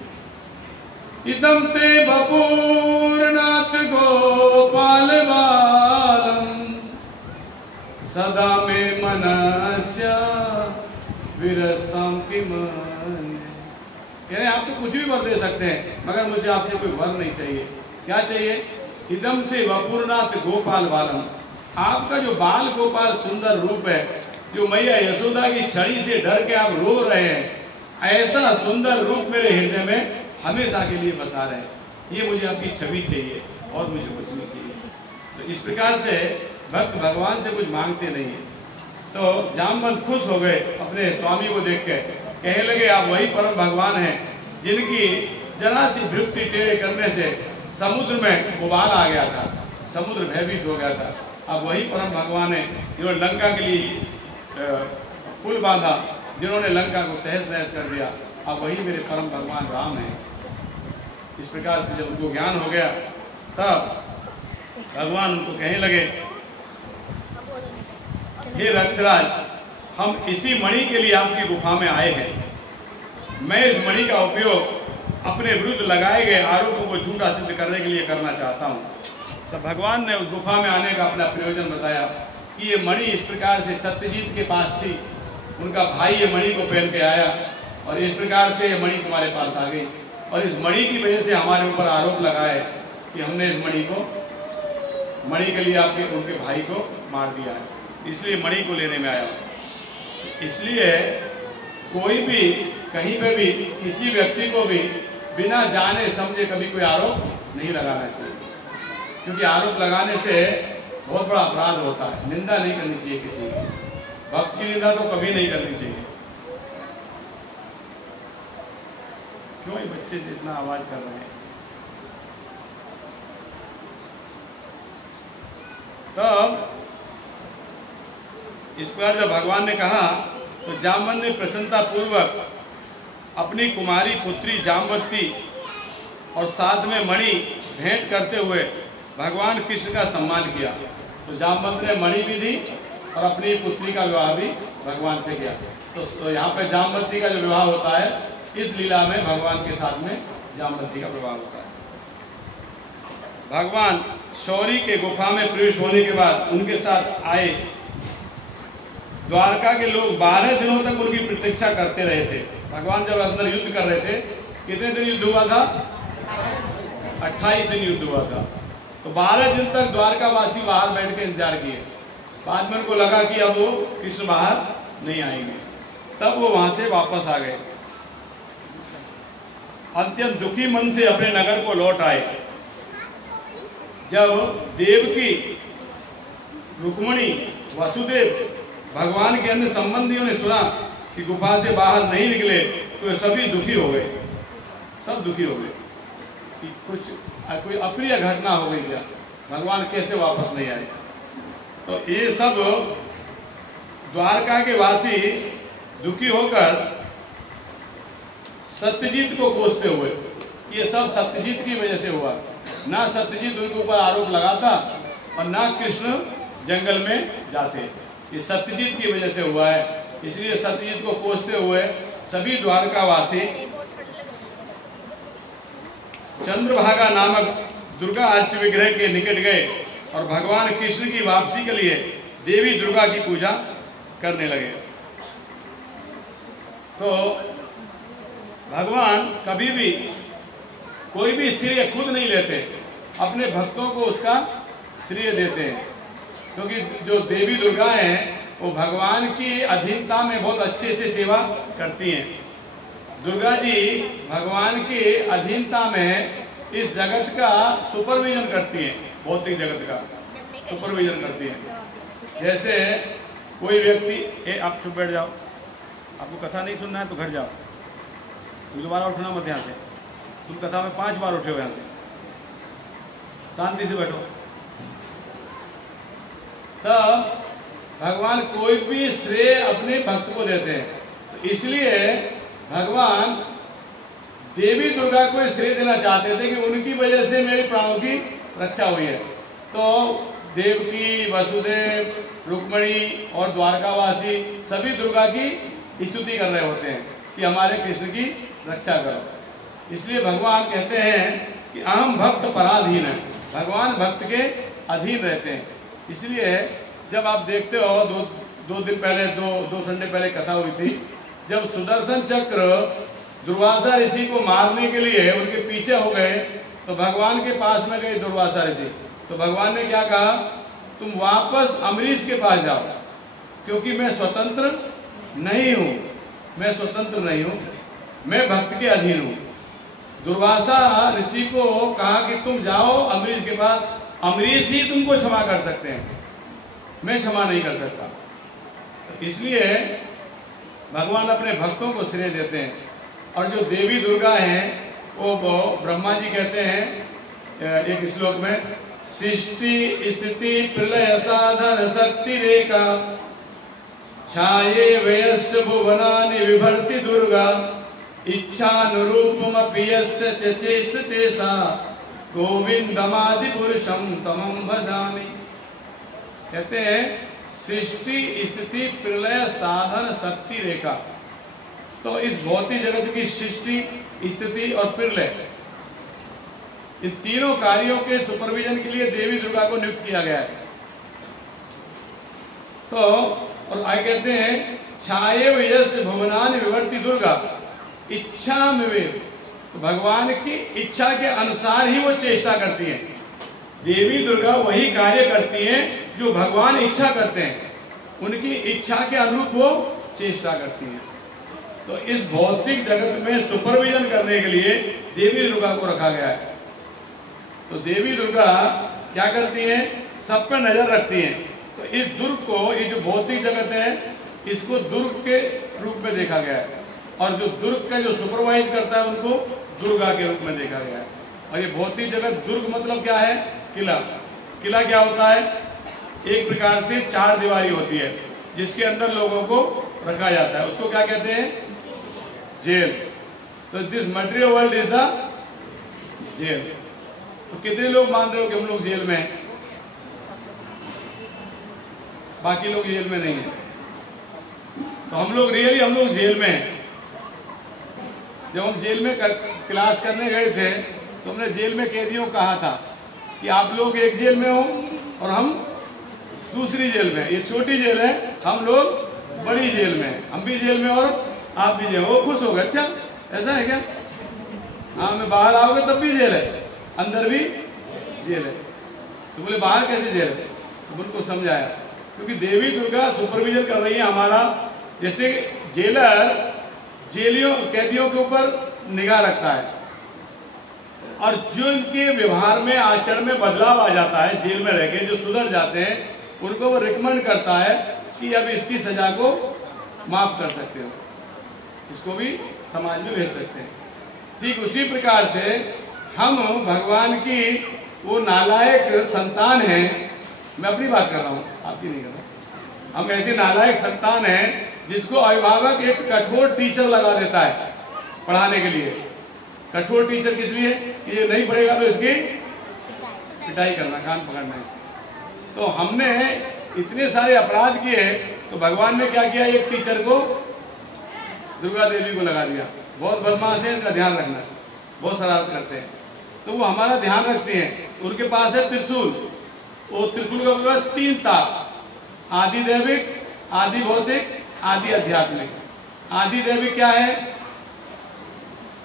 इदं ते बपूरनाथ गोपाल बालम सदा में मनस्य विरस्तम किम। आप तो कुछ भी वर दे सकते हैं, मगर मुझे आपसे कोई वर नहीं चाहिए। क्या चाहिए? इदम से वपुरनाथ गोपाल बालम, आपका जो बाल गोपाल सुंदर रूप है, जो मैया यशोदा की छड़ी से डर के आप रो रहे हैं, ऐसा सुंदर रूप मेरे हृदय में हमेशा के लिए बसा रहे। ये मुझे आपकी छवि चाहिए और मुझे कुछ नहीं चाहिए। तो इस प्रकार से भक्त भगवान से कुछ मांगते नहीं है। तो जामवंत खुश हो गए अपने स्वामी को देख के, कहने लगे आप वही परम भगवान हैं जिनकी जरा सी भृक्ति टेढ़े करने से समुद्र में उबाल आ गया था, समुद्र भयभीत हो गया था। अब वही परम भगवान है जिन्होंने लंका के लिए पुल बांधा, जिन्होंने लंका को तहस नहस कर दिया। अब वही मेरे परम भगवान राम हैं। इस प्रकार से जब उनको ज्ञान हो गया, तब भगवान उनको कहने लगे, हे रक्षराज, हम इसी मणि के लिए आपकी गुफा में आए हैं। मैं इस मणि का उपयोग अपने विरुद्ध लगाए गए आरोपों को झूठा सिद्ध करने के लिए करना चाहता हूँ। तो भगवान ने उस गुफा में आने का अपना प्रयोजन बताया कि ये मणि इस प्रकार से सत्यजीत के पास थी, उनका भाई ये मणि को पहन के आया और इस प्रकार से ये मणि तुम्हारे पास आ गई, और इस मणि की वजह से हमारे ऊपर आरोप लगाए कि हमने इस मणि के लिए आपके उनके भाई को मार दिया है, इसलिए मणि को लेने में आया। इसलिए कोई भी कहीं पे भी किसी व्यक्ति को भी बिना जाने समझे कभी कोई आरोप नहीं लगाना चाहिए, क्योंकि आरोप लगाने से बहुत बड़ा अपराध होता है। निंदा नहीं करनी चाहिए किसी की, भक्त की निंदा तो कभी नहीं करनी चाहिए। क्यों ये बच्चे इतना आवाज कर रहे हैं? तब इस पर जब भगवान ने कहा तो जामवंत ने प्रसन्नता पूर्वक अपनी कुमारी पुत्री जामवती और साथ में मणि भेंट करते हुए भगवान कृष्ण का सम्मान किया। तो जामवंत ने मणि भी दी और अपनी पुत्री का विवाह भी भगवान से किया। तो यहाँ पे जामवती का जो विवाह होता है, इस लीला में भगवान के साथ में जामवती का विवाह होता है। भगवान शौरी के गुफा में प्रवेश होने के बाद उनके साथ आए द्वारका के लोग 12 दिनों तक उनकी प्रतीक्षा करते रहे थे। भगवान जब अंदर युद्ध कर रहे थे, कितने दिन युद्ध हुआ था? 28 दिन युद्ध हुआ था। तो 12 दिन तक द्वारकावासी बाहर बैठ के इंतजार किए। बाद में उनको लगा कि अब वो कृष्ण बाहर नहीं आएंगे, तब वो वहां से वापस आ गए। अत्यंत दुखी मन से अपने नगर को लौट आए। जब देवकी, रुक्मिणी, वसुदेव, भगवान के अन्य संबंधियों ने सुना कि गुफा से बाहर नहीं निकले, तो वे सभी दुखी हो गए। सब दुखी हो गए कि कोई अप्रिय घटना हो गई क्या, भगवान कैसे वापस नहीं आए। तो ये सब द्वारका के वासी दुखी होकर सत्यजीत को कोसते हुए, ये सब सत्यजीत की वजह से हुआ। ना सत्यजीत उनके ऊपर आरोप लगाता और ना कृष्ण जंगल में जाते, ये सत्यजीत की वजह से हुआ है। इसलिए सत्यजीत को कोसते हुए सभी द्वारकावासी चंद्रभागा नामक दुर्गा अर्च विग्रह के निकट गए और भगवान कृष्ण की वापसी के लिए देवी दुर्गा की पूजा करने लगे। तो भगवान कभी भी कोई भी श्रेय खुद नहीं लेते, अपने भक्तों को उसका श्रेय देते हैं, क्योंकि जो देवी दुर्गा हैं वो भगवान की अधीनता में बहुत अच्छे से सेवा करती हैं। दुर्गा जी भगवान की अधीनता में इस जगत का सुपरविजन करती हैं, भौतिक जगत का सुपरविजन करती हैं। जैसे कोई व्यक्ति, आप चुप बैठ जाओ, आपको कथा नहीं सुनना है तो घर जाओ, दोबारा उठना मत यहाँ से। तुम कथा में 5 बार उठे हो, यहाँ से शांति से बैठो। तब भगवान कोई भी श्रेय अपने भक्त को देते हैं। तो इसलिए भगवान देवी दुर्गा को श्रेय देना चाहते थे कि उनकी वजह से मेरे प्राणों की रक्षा हुई है। तो देवकी, वसुदेव, रुक्मिणी और द्वारकावासी सभी दुर्गा की स्तुति कर रहे होते हैं कि हमारे कृष्ण की रक्षा करो। इसलिए भगवान कहते हैं कि अहम भक्त पराधीन है, भगवान भक्त के अधीन रहते हैं। इसलिए जब आप देखते हो दो दिन पहले, दो संडे पहले कथा हुई थी, जब सुदर्शन चक्र दुर्वासा ऋषि को मारने के लिए उनके पीछे हो गए तो भगवान के पास में गए दुर्वासा ऋषि। तो भगवान ने क्या कहा, तुम वापस अम्बरीश के पास जाओ, क्योंकि मैं स्वतंत्र नहीं हूं, मैं स्वतंत्र नहीं हूं, मैं भक्त के अधीन हूं। दुर्वासा ऋषि को कहा कि तुम जाओ अम्बरीश के पास, अम्बरीश ही तुमको क्षमा कर सकते हैं, मैं क्षमा नहीं कर सकता। इसलिए भगवान अपने भक्तों को श्रेय देते हैं। और जो देवी दुर्गा हैं वो ब्रह्मा जी कहते हैं एक श्लोक में, सृष्टि स्थिति प्रलय साधन शक्ति रेखा छाये वयस्य भुवनानि विभर्ति दुर्गा इच्छानुरूपमपि यस्य च चेष्टते सा गोविंदमादि पुरुषम तमं भजामि। कहते हैं सृष्टि स्थिति प्रलय साधन शक्ति रेखा। तो इस भौतिक जगत की सृष्टि स्थिति और प्रलय, इन तीनों कार्यों के सुपरविजन के लिए देवी दुर्गा को नियुक्त किया गया है। तो और आगे कहते हैं छाये वयस्य भुवनानि विवर्ति दुर्गा इच्छा में, तो भगवान की इच्छा के अनुसार ही वो चेष्टा करती हैं। देवी दुर्गा वही कार्य करती हैं जो भगवान इच्छा करते हैं, उनकी इच्छा के अनुरूप वो चेष्टा करती हैं। तो इस भौतिक जगत में सुपरविजन करने के लिए देवी दुर्गा को रखा गया है। तो देवी दुर्गा क्या करती हैं, सब पर नजर रखती हैं। तो इस दुर्ग को, ये जो भौतिक जगत है, इसको दुर्ग के रूप में देखा गया है, और जो दुर्ग का जो सुपरवाइज करता है उनको दुर्गा के रूप में देखा गया है। और ये भौतिक जगत, दुर्ग मतलब क्या है, किला। किला क्या होता है, एक प्रकार से चार दीवारी होती है जिसके अंदर लोगों को रखा जाता है, उसको क्या कहते हैं, जेल। तो this material world is the jail. तो कितने लोग मान रहे हो कि हम लोग जेल में हैं, बाकी लोग जेल में नहीं है। तो हम लोग रियली हम लोग जेल में हैं। जब हम जेल में क्लास करने गए थे तो हमने जेल में कैदियों को कहा था कि आप लोग एक जेल में हो और हम दूसरी जेल में, ये छोटी जेल है, हम लोग बड़ी जेल में, हम भी जेल में और आप भी जेल। वो खुश हो गए, अच्छा ऐसा है क्या, हाँ मैं बाहर आओगे तब भी जेल है, अंदर भी जेल है। तो बोले बाहर कैसे जेल है, तो उनको समझाया क्योंकि देवी दुर्गा सुपरविजन कर रही है हमारा। जैसे जेलर जेलियों कैदियों के ऊपर निगाह रखता है, और जो इनके व्यवहार में आचरण में बदलाव आ जाता है जेल में रह के, जो सुधर जाते हैं, उनको वो रिकमेंड करता है कि अब इसकी सजा को माफ कर सकते हो, इसको भी समाज में भेज सकते हैं। ठीक उसी प्रकार से हम भगवान की वो नालायक संतान हैं, मैं अपनी बात कर रहा हूँ, आपकी नहीं कर रहा। हम ऐसे नालायक संतान हैं जिसको अभिभावक एक कठोर टीचर लगा देता है पढ़ाने के लिए। कठोर टीचर किस लिए, कि ये नहीं पढ़ेगा तो इसकी पिटाई करना, कान पकड़ना है। तो हमने इतने सारे अपराध किए, तो भगवान ने क्या किया, एक टीचर को दुर्गा देवी को लगा दिया। बहुत बदमाश है, इनका ध्यान रखना, बहुत शरारत करते हैं, तो वो हमारा ध्यान रखते हैं। उनके पास है त्रिशूल, वो त्रिशूल का मतलब तीन ताप, आदि दैविक, आदि भौतिक, आदि आध्यात्मिक। आदि दैविक क्या है,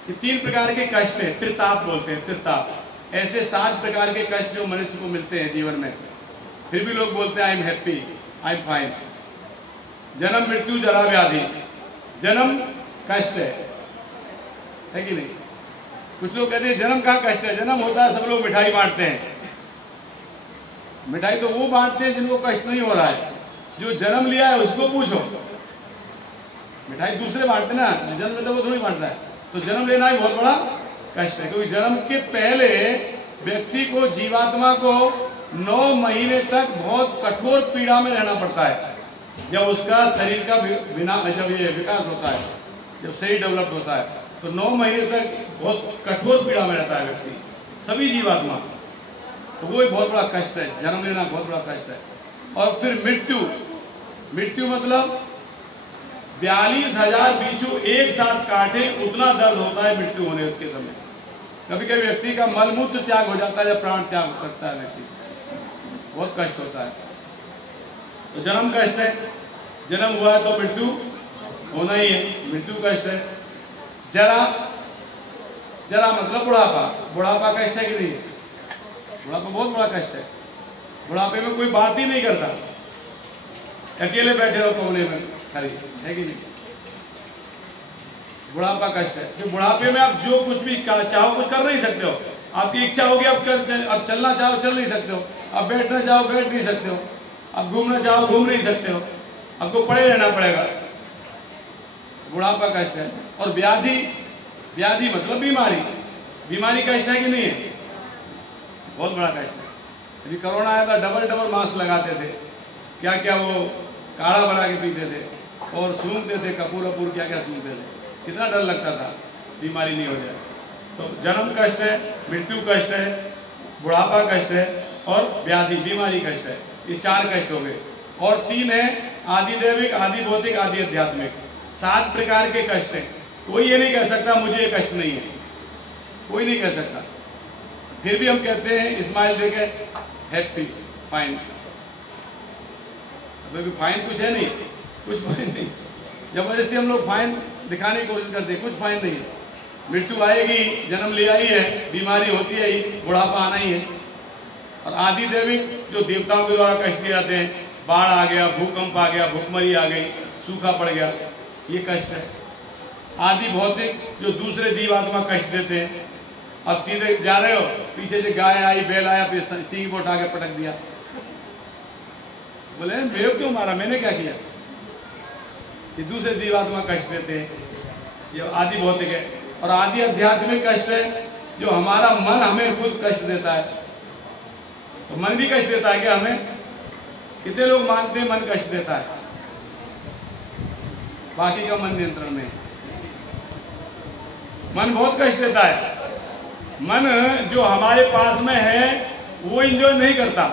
ये तीन प्रकार के कष्ट है, त्रिताप बोलते हैं, त्रिताप। ऐसे 7 प्रकार के कष्ट जो मनुष्य को मिलते हैं जीवन में, फिर भी लोग बोलते हैं आई am happy, I am fine. जन्म मृत्यु जरा व्याधि, जन्म कष्ट है कि नहीं। कुछ लोग कहते हैं जन्म कहाँ कष्ट है, जन्म होता है, सब लोग मिठाई बांटते हैं। मिठाई तो वो बांटते हैं जिनको कष्ट नहीं हो रहा है, जो जन्म लिया है उसको पूछो। मिठाई दूसरे बांटते ना, जन्म लेता वो थोड़ी बांटता है। तो जन्म लेना ही बहुत बड़ा कष्ट है, क्योंकि जन्म के पहले व्यक्ति को, जीवात्मा को 9 महीने तक बहुत कठोर पीड़ा में रहना पड़ता है। जब उसका शरीर का जब ये विकास होता है, जब शरीर डेवलप होता है, तो 9 महीने तक बहुत कठोर पीड़ा में रहता है व्यक्ति, सभी जीवात्मा। तो वो एक बहुत बड़ा कष्ट है, जन्म लेना बहुत बड़ा कष्ट है। और फिर मृत्यु, मृत्यु मतलब 42,000 बिच्छू एक साथ काटे, उतना दर्द होता है मृत्यु होने उसके समय। कभी कभी व्यक्ति का मलमूत्र त्याग हो जाता है, जब प्राण त्याग करता है व्यक्ति, बहुत कष्ट होता है। तो जन्म कष्ट है, जन्म हुआ है तो मृत्यु होना ही है, मृत्यु कष्ट है। जरा, जरा मतलब बुढ़ापा, बुढ़ापा कष्ट है कि नहीं? बुढ़ापा बहुत बड़ा कष्ट है। बुढ़ापे में कोई बात ही नहीं करता, अकेले बैठे रहो कोने में खाली, है कि नहीं? बुढ़ापा कष्ट है। जो बुढ़ापे में आप जो कुछ भी चाहो कुछ कर नहीं सकते हो, आपकी इच्छा होगी अब चलना चाहो चल नहीं सकते हो, अब बैठना चाहो बैठ नहीं सकते हो, अब घूमना चाहो घूम नहीं सकते हो, आपको पड़े रहना पड़ेगा। बुढ़ापा कष्ट है। और व्याधि, व्याधि मतलब बीमारी, बीमारी कष्ट है कि नहीं है? बहुत बड़ा कष्ट है। अभी कोरोना आया था, डबल डबल मास्क लगाते थे, क्या क्या वो काढ़ा बना के पीते थे और सूंघते थे, कपूर वपूर क्या क्या सूंघते थे, कितना डर लगता था बीमारी नहीं हो जाए। तो जन्म कष्ट है, मृत्यु कष्ट है, बुढ़ापा कष्ट है और व्याधि बीमारी कष्ट है। ये 4 कष्ट हो गए। और 3 है आदि दैविक, आदि भौतिक, आदि आध्यात्मिक। 7 प्रकार के कष्ट हैं। कोई ये नहीं कह सकता मुझे ये कष्ट नहीं है, कोई नहीं कह सकता। फिर भी हम कहते हैं स्माइल देके हैप्पी, फाइन। अभी फाइन कुछ है नहीं, कुछ फाइन नहीं। जबरदस्ती हम लोग फाइन दिखाने की कोशिश करते हैं, कुछ फाइन नहीं है। मृत्यु आएगी, जन्म लिया ही है, बीमारी होती है ही, बुढ़ापा आना ही है। और आदि दैविक जो देवताओं के द्वारा कष्ट दिए जाते हैं, बाढ़ आ गया, भूकंप आ गया, भूखमरी आ गई, सूखा पड़ गया, ये कष्ट है। आदि भौतिक जो दूसरे जीवात्मा कष्ट देते हैं। अब सीधे जा रहे हो, पीछे से गाय आई, बैल आया, फिर सींग को उठा के पटक दिया, बोले मेरे क्यों मारा, मैंने क्या किया? ये दूसरे जीवात्मा कष्ट देते हैं, ये आदि भौतिक है। और आदि आध्यात्मिक कष्ट है जो हमारा मन हमें खुद कष्ट देता है। तो मन भी कष्ट देता है क्या हमें? कितने लोग मानते हैं मन कष्ट देता है? बाकी का मन नियंत्रण में। मन बहुत कष्ट देता है। मन जो हमारे पास में है वो एंजॉय नहीं करता,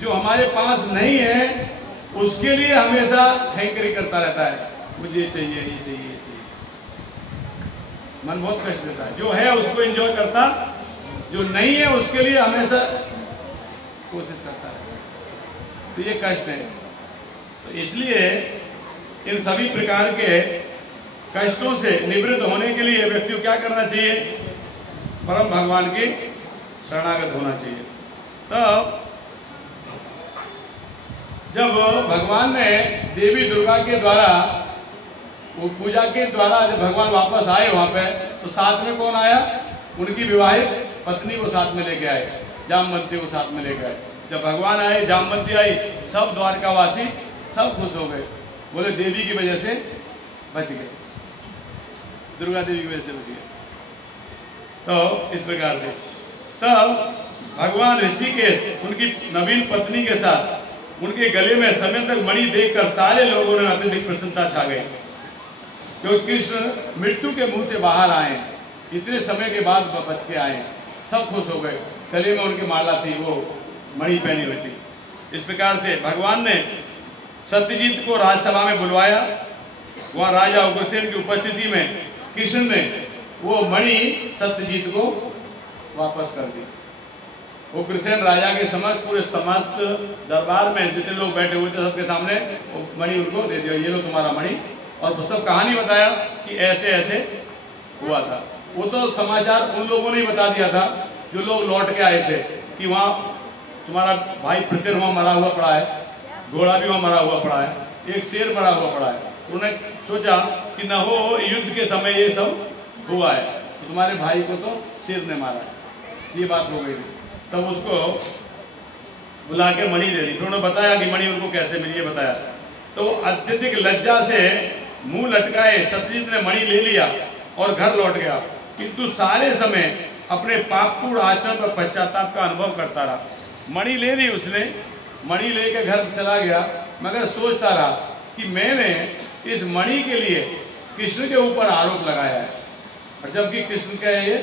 जो हमारे पास नहीं है उसके लिए हमेशा हैंकरी करता रहता है, मुझे ये चाहिए, ये चाहिए, ये चाहिए। मन बहुत कष्ट देता है। जो है उसको एंजॉय करता, जो नहीं है उसके लिए हमेशा कोशिश करता है। तो ये कष्ट है। तो इसलिए इन सभी प्रकार के कष्टों से निवृत्त होने के लिए व्यक्ति को क्या करना चाहिए? परम भगवान की शरणागत होना चाहिए। तब जब भगवान ने देवी दुर्गा के द्वारा वो पूजा के द्वारा जब भगवान वापस आए वहां पे, तो साथ में कौन आया? उनकी विवाहित पत्नी को साथ में लेके आए, जामवंती को साथ में लेके आए। जब भगवान आए, जामवंती आई, सब द्वारकावासी सब खुश हो गए, बोले देवी की वजह से बच गए, दुर्गा देवी की वजह से बच गए। तो इस प्रकार से तब भगवान ऋषिकेश उनकी नवीन पत्नी के साथ उनके गले में समय तक मणि देखकर सारे लोगों ने अत्यधिक प्रसन्नता छा गई, क्योंकि कृष्ण मृत्यु के मुंह से बाहर आए, इतने समय के बाद बच के आए, सब खुश हो गए। गले में उनकी माला थी, वो मणि पहनी हुई थी। इस प्रकार से भगवान ने सत्यजीत को राजसभा में बुलवाया। वहाँ राजा उग्रसेन की उपस्थिति में कृष्ण ने वो मणि सत्यजीत को वापस कर दी। उग्रसेन राजा के समस्त पूरे समस्त दरबार में जितने लोग बैठे हुए थे सबके सामने वो मणि उनको दे दिया, ये लो तुम्हारा मणि। और सब कहानी बताया कि ऐसे ऐसे हुआ था। वो तो समाचार उन लोगों ने बता दिया था जो लोग लौट के आए थे कि वहाँ तुम्हारा भाई प्रसेन वहाँ मरा हुआ पड़ा है, घोड़ा भी वहाँ मरा हुआ पड़ा है, एक शेर मरा हुआ पड़ा है। उन्होंने सोचा कि न हो युद्ध के समय ये सब हुआ है, तो तुम्हारे भाई को तो शेर ने मारा है, ये बात हो गई थी। तब उसको बुला के मणि दे दी। फिर उन्होंने बताया कि मणि उनको कैसे मिली, ये बताया। तो अत्यधिक लज्जा से मुंह लटकाए सत्यजीत ने मणि ले लिया और घर लौट गया, किंतु सारे समय अपने पापपूर्ण आचरण पर पश्चाताप का अनुभव करता रहा। मणि ले ली उसने, मणि लेके घर चला गया, मगर सोचता रहा कि मैंने इस मणि के लिए कृष्ण के ऊपर आरोप लगाया है, और जबकि कृष्ण का ये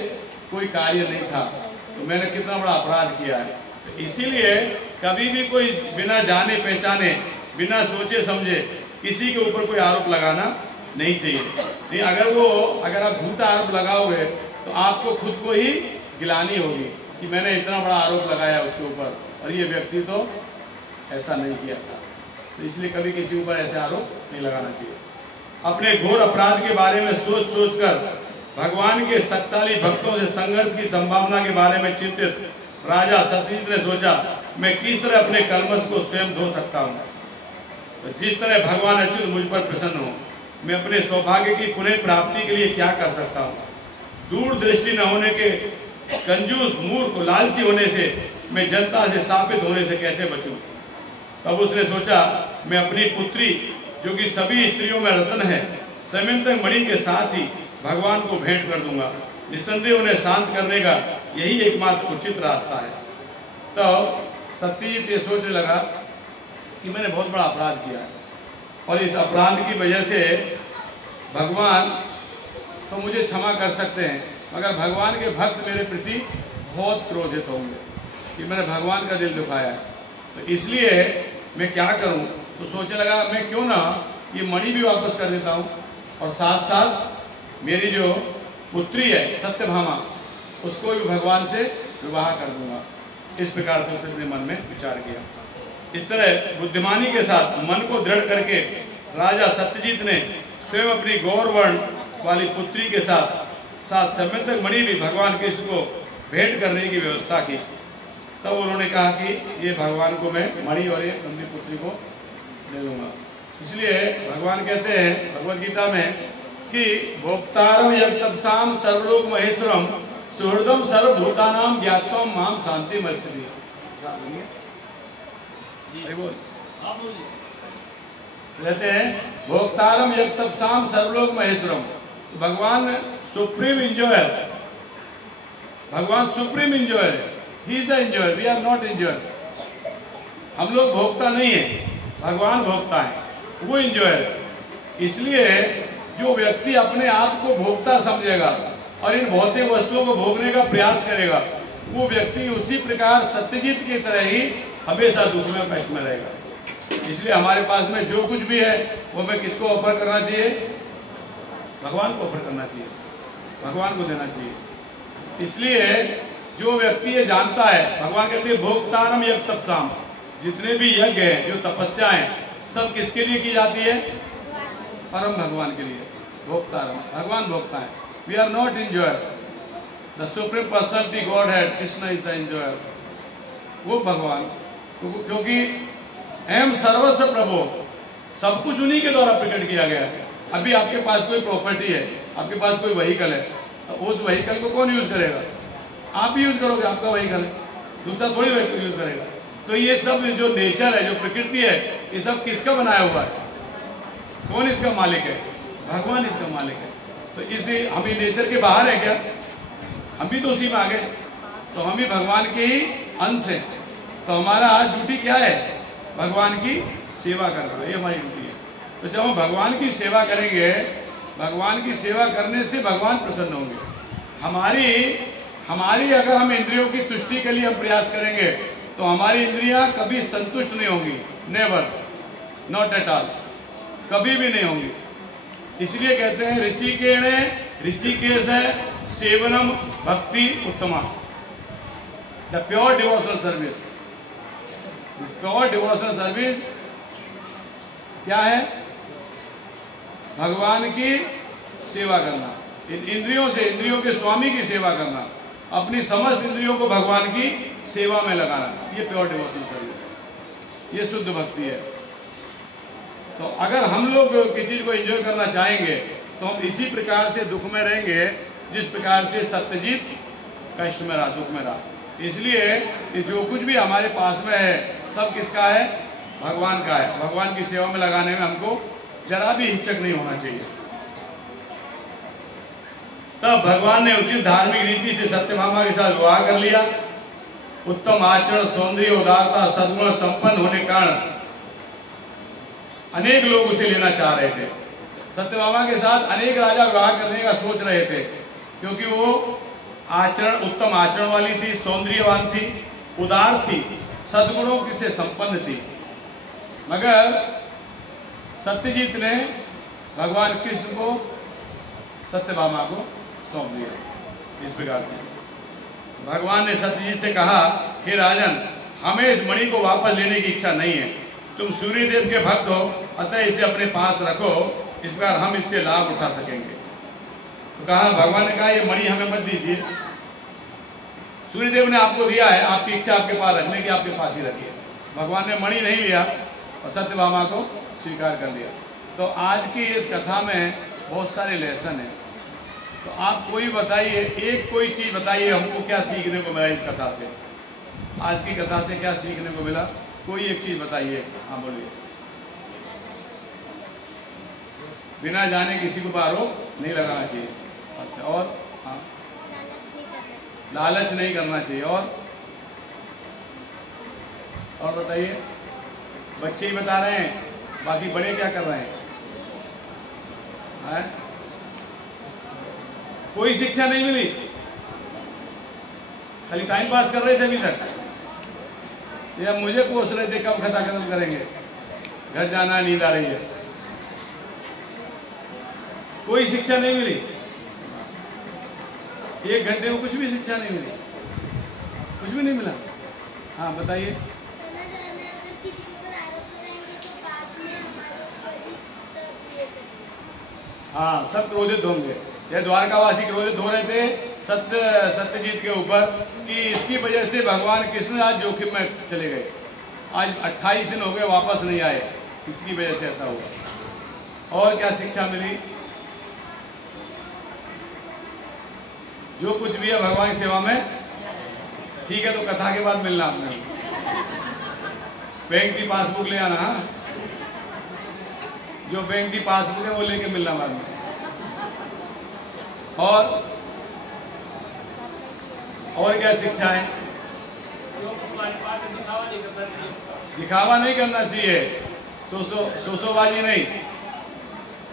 कोई कार्य नहीं था, तो मैंने कितना बड़ा अपराध किया है। तो इसीलिए कभी भी कोई बिना जाने पहचाने, बिना सोचे समझे किसी के ऊपर कोई आरोप लगाना नहीं चाहिए। नहीं, अगर आप झूठा आरोप लगाओगे तो आपको खुद को ही गिलानी होगी कि मैंने इतना बड़ा आरोप लगाया उसके ऊपर, और ये व्यक्ति तो ऐसा नहीं किया था। तो इसलिए कभी किसी ऊपर ऐसे आरोप नहीं लगाना चाहिए। अपने घोर अपराध के बारे में सोच सोच कर भगवान के शक्तिशाली भक्तों से संघर्ष की संभावना के बारे में चिंतित राजा सत्यजीत ने सोचा, मैं किस तरह अपने कलमश को स्वयं धो सकता हूँ। तो जिस तरह भगवान अच्युत मुझ पर प्रसन्न हो, मैं अपने सौभाग्य की पुनः प्राप्ति के लिए क्या कर सकता हूँ। दूरदृष्टि न होने के, कंजूस, मूर्ख, लालची होने से, मैं जनता से शापित होने से कैसे बचूं। तब उसने सोचा, मैं अपनी पुत्री जो कि सभी स्त्रियों में रत्न है, समयंतक मणि के साथ ही भगवान को भेंट कर दूंगा। निस्संदेह उन्हें शांत करने का यही एकमात्र उचित रास्ता है। तो सत्यजीत ये सोचने लगा कि मैंने बहुत बड़ा अपराध किया है और इस अपराध की वजह से भगवान तो मुझे क्षमा कर सकते हैं, मगर भगवान के भक्त मेरे प्रति बहुत क्रोधित होंगे कि मैंने भगवान का दिल दुखाया है। तो इसलिए मैं क्या करूं। तो सोचने लगा, मैं क्यों ना ये मणि भी वापस कर देता हूं और साथ साथ मेरी जो पुत्री है सत्यभामा, उसको भी भगवान से विवाह कर दूंगा। इस प्रकार से उसने अपने मन में विचार किया। इस तरह बुद्धिमानी के साथ मन को दृढ़ करके राजा सत्यजीत ने स्वयं अपनी गौरवर्ण वाली पुत्री के साथ समयंतक मणि भी भगवान कृष्ण को भेंट करने की व्यवस्था की। तब उन्होंने कहा कि ये भगवान को मैं मणि और ये अपनी पुत्री को दे दूंगा। इसलिए भगवान कहते हैं भगवद गीता में कि भोक्तारम यज्ञतपसाम सर्वलोक महेश्वरम सुहृदम सर्वभूतानाम ज्ञात्वम माम शांति मर्चति। कहते हैं भोक्तारम यज्ञतपसाम सर्वलोक महेश्वरम। भगवान सुप्रीम इंजॉयर, भगवान सुप्रीम इंजॉयर है। He is the enjoyer, we are not enjoyer. हम लोग भोक्ता नहीं है, भगवान भोक्ता है, वो इंजॉयर है। इसलिए जो व्यक्ति अपने आप को भोक्ता समझेगा और इन भौतिक वस्तुओं को भोगने का प्रयास करेगा, वो व्यक्ति उसी प्रकार सत्यजीत की तरह ही हमेशा दुख में कष्ट में रहेगा। इसलिए हमारे पास में जो कुछ भी है वो हमें किसको ऑफर करना चाहिए? भगवान को ऑफर करना चाहिए, भगवान को देना चाहिए। इसलिए जो व्यक्ति ये जानता है, भगवान कहते हैं भोक्तारम यज्ञ तपसाम, जितने भी यज्ञ हैं, जो तपस्याएं, सब किसके लिए की जाती है? परम भगवान के लिए। भोक्तारम, भगवान भोक्ता है। We are not enjoyer. The supreme personality godhead Krishna is the enjoyer. वो भगवान, क्योंकि एम सर्वस्व प्रभु, सब कुछ उन्हीं के द्वारा प्रकट किया गया है। अभी आपके पास कोई प्रॉपर्टी है, आपके पास कोई व्हीकल है, तो उस व्हीकल को कौन यूज करेगा? आप ही यूज करोगे, आपका व्हीकल है, दूसरा थोड़ी व्हीकल यूज करेगा। तो ये सब जो नेचर है, जो प्रकृति है, ये सब किसका बनाया हुआ है? कौन इसका मालिक है? भगवान इसका मालिक है। तो इसलिए हम ही नेचर के बाहर है क्या? हम भी तो उसी में आ गए। तो हम ही भगवान के ही अंश हैं। तो हमारा ड्यूटी क्या है? भगवान की सेवा करना, ये हमारी ड्यूटी है। तो जब हम भगवान की सेवा करेंगे, भगवान की सेवा करने से भगवान प्रसन्न होंगे। हमारी अगर हम इंद्रियों की तुष्टि के लिए हम प्रयास करेंगे तो हमारी इंद्रियां कभी संतुष्ट नहीं होंगी। नेवर, नॉट एट ऑल, कभी भी नहीं होंगी। इसलिए कहते हैं ऋषिकेश है सेवनम भक्ति उत्तमा। The pure devotional service, pure devotional service क्या है? भगवान की सेवा करना, इन इंद्रियों से, इंद्रियों के स्वामी की सेवा करना, अपनी समस्त इंद्रियों को भगवान की सेवा में लगाना, ये प्योर डिवोशनल सर्विस है, ये शुद्ध भक्ति है। तो अगर हम लोग किसी चीज को एंजॉय करना चाहेंगे तो हम इसी प्रकार से दुख में रहेंगे जिस प्रकार से सत्यजीत कष्ट में रहा, दुख में रहा। इसलिए जो कुछ भी हमारे पास में है सब किसका है? भगवान का है। भगवान की सेवा में लगाने में हमको जरा भी हिचक नहीं होना चाहिए। तब भगवान ने उचित धार्मिक रीति से सत्यभामा के साथ विवाह कर लिया। उत्तम आचरण, सौंदर्य, उदारता, सद्गुण संपन्न होने के कारण अनेक लोग उसे लेना चाह रहे थे। सत्यभामा के साथ अनेक राजा विवाह करने का सोच रहे थे, क्योंकि वो उत्तम आचरण वाली थी, सौंदर्यवान थी, उदार थी, सद्गुणों से संपन्न थी। मगर सत्यजीत ने भगवान कृष्ण को सत्यभामा को सौंप दिया। इस प्रकार से भगवान ने सत्यजीत से कहा, हे राजन, हमें इस मणि को वापस लेने की इच्छा नहीं है, तुम सूर्य देव के भक्त हो, अतः इसे अपने पास रखो, इस बार हम इससे लाभ उठा सकेंगे। तो कहा, भगवान ने कहा ये मणि हमें मत दीजिए, सूर्यदेव ने आपको दिया है, आपकी इच्छा आपके पास रखने की, आपके पास ही रखिए। भगवान ने मणि नहीं लिया और सत्यभामा को स्वीकार कर लिया। तो आज की इस कथा में बहुत सारे लेसन हैं। तो आप कोई बताइए, एक कोई चीज़ बताइए हमको, क्या सीखने को मिला इस कथा से? आज की कथा से क्या सीखने को मिला? कोई एक चीज़ बताइए। हाँ बोलिए। बिना जाने किसी को आरोप नहीं लगाना चाहिए। अच्छा, और? हाँ, लालच नहीं करना चाहिए। और बताइए। बच्चे ही बता रहे हैं, बाकी बड़े क्या कर रहे हैं? कोई शिक्षा नहीं मिली, खाली टाइम पास कर रहे थे अभी तक। ये मुझे कोस रहे थे कब कथा खत्म करेंगे, घर जाना, नींद आ रही है। कोई शिक्षा नहीं मिली, 1 घंटे में कुछ भी शिक्षा नहीं मिली, कुछ भी नहीं मिला। हाँ बताइए। हाँ, सब क्रोधित होंगे। ये द्वारकावासी क्रोधित हो रहे थे सत्यजीत के ऊपर कि इसकी वजह से भगवान कृष्ण आज जोखिम में चले गए। आज 28 दिन हो गए, वापस नहीं आए, इसकी वजह से ऐसा हुआ। और क्या शिक्षा मिली? जो कुछ भी है भगवान की सेवा में, ठीक है। तो कथा के बाद मिलना आपने, बैंक की पासबुक ले आना। हाँ, जो बैंक की पासबुक है वो लेके मिलना बाद में। और क्या शिक्षा है? दिखावा नहीं करना चाहिए, सोसोबाजी नहीं।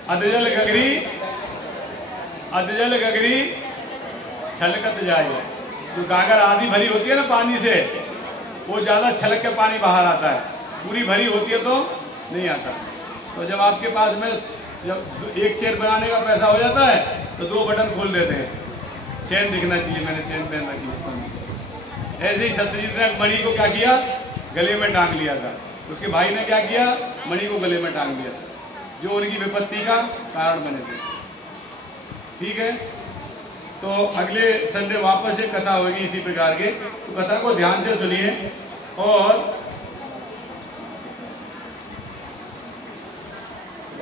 अधजल गगरी छलकत जाए। जो गागर आधी भरी होती है ना पानी से, वो ज़्यादा छलक के पानी बाहर आता है, पूरी भरी होती है तो नहीं आता। तो जब आपके पास में जब एक चेन बनाने का पैसा हो जाता है तो 2 बटन खोल देते हैं, चेन दिखना चाहिए, मैंने चेन पहन रखी। ऐसे ही सत्यजीत ने मणि को क्या किया? गले में टांग लिया था। उसके भाई ने क्या किया? मणि को गले में टांग दिया था, जो उनकी विपत्ति का कारण बने थे। ठीक है, तो अगले संडे वापस एक कथा होगी इसी प्रकार के। तो कथा को ध्यान से सुनिए और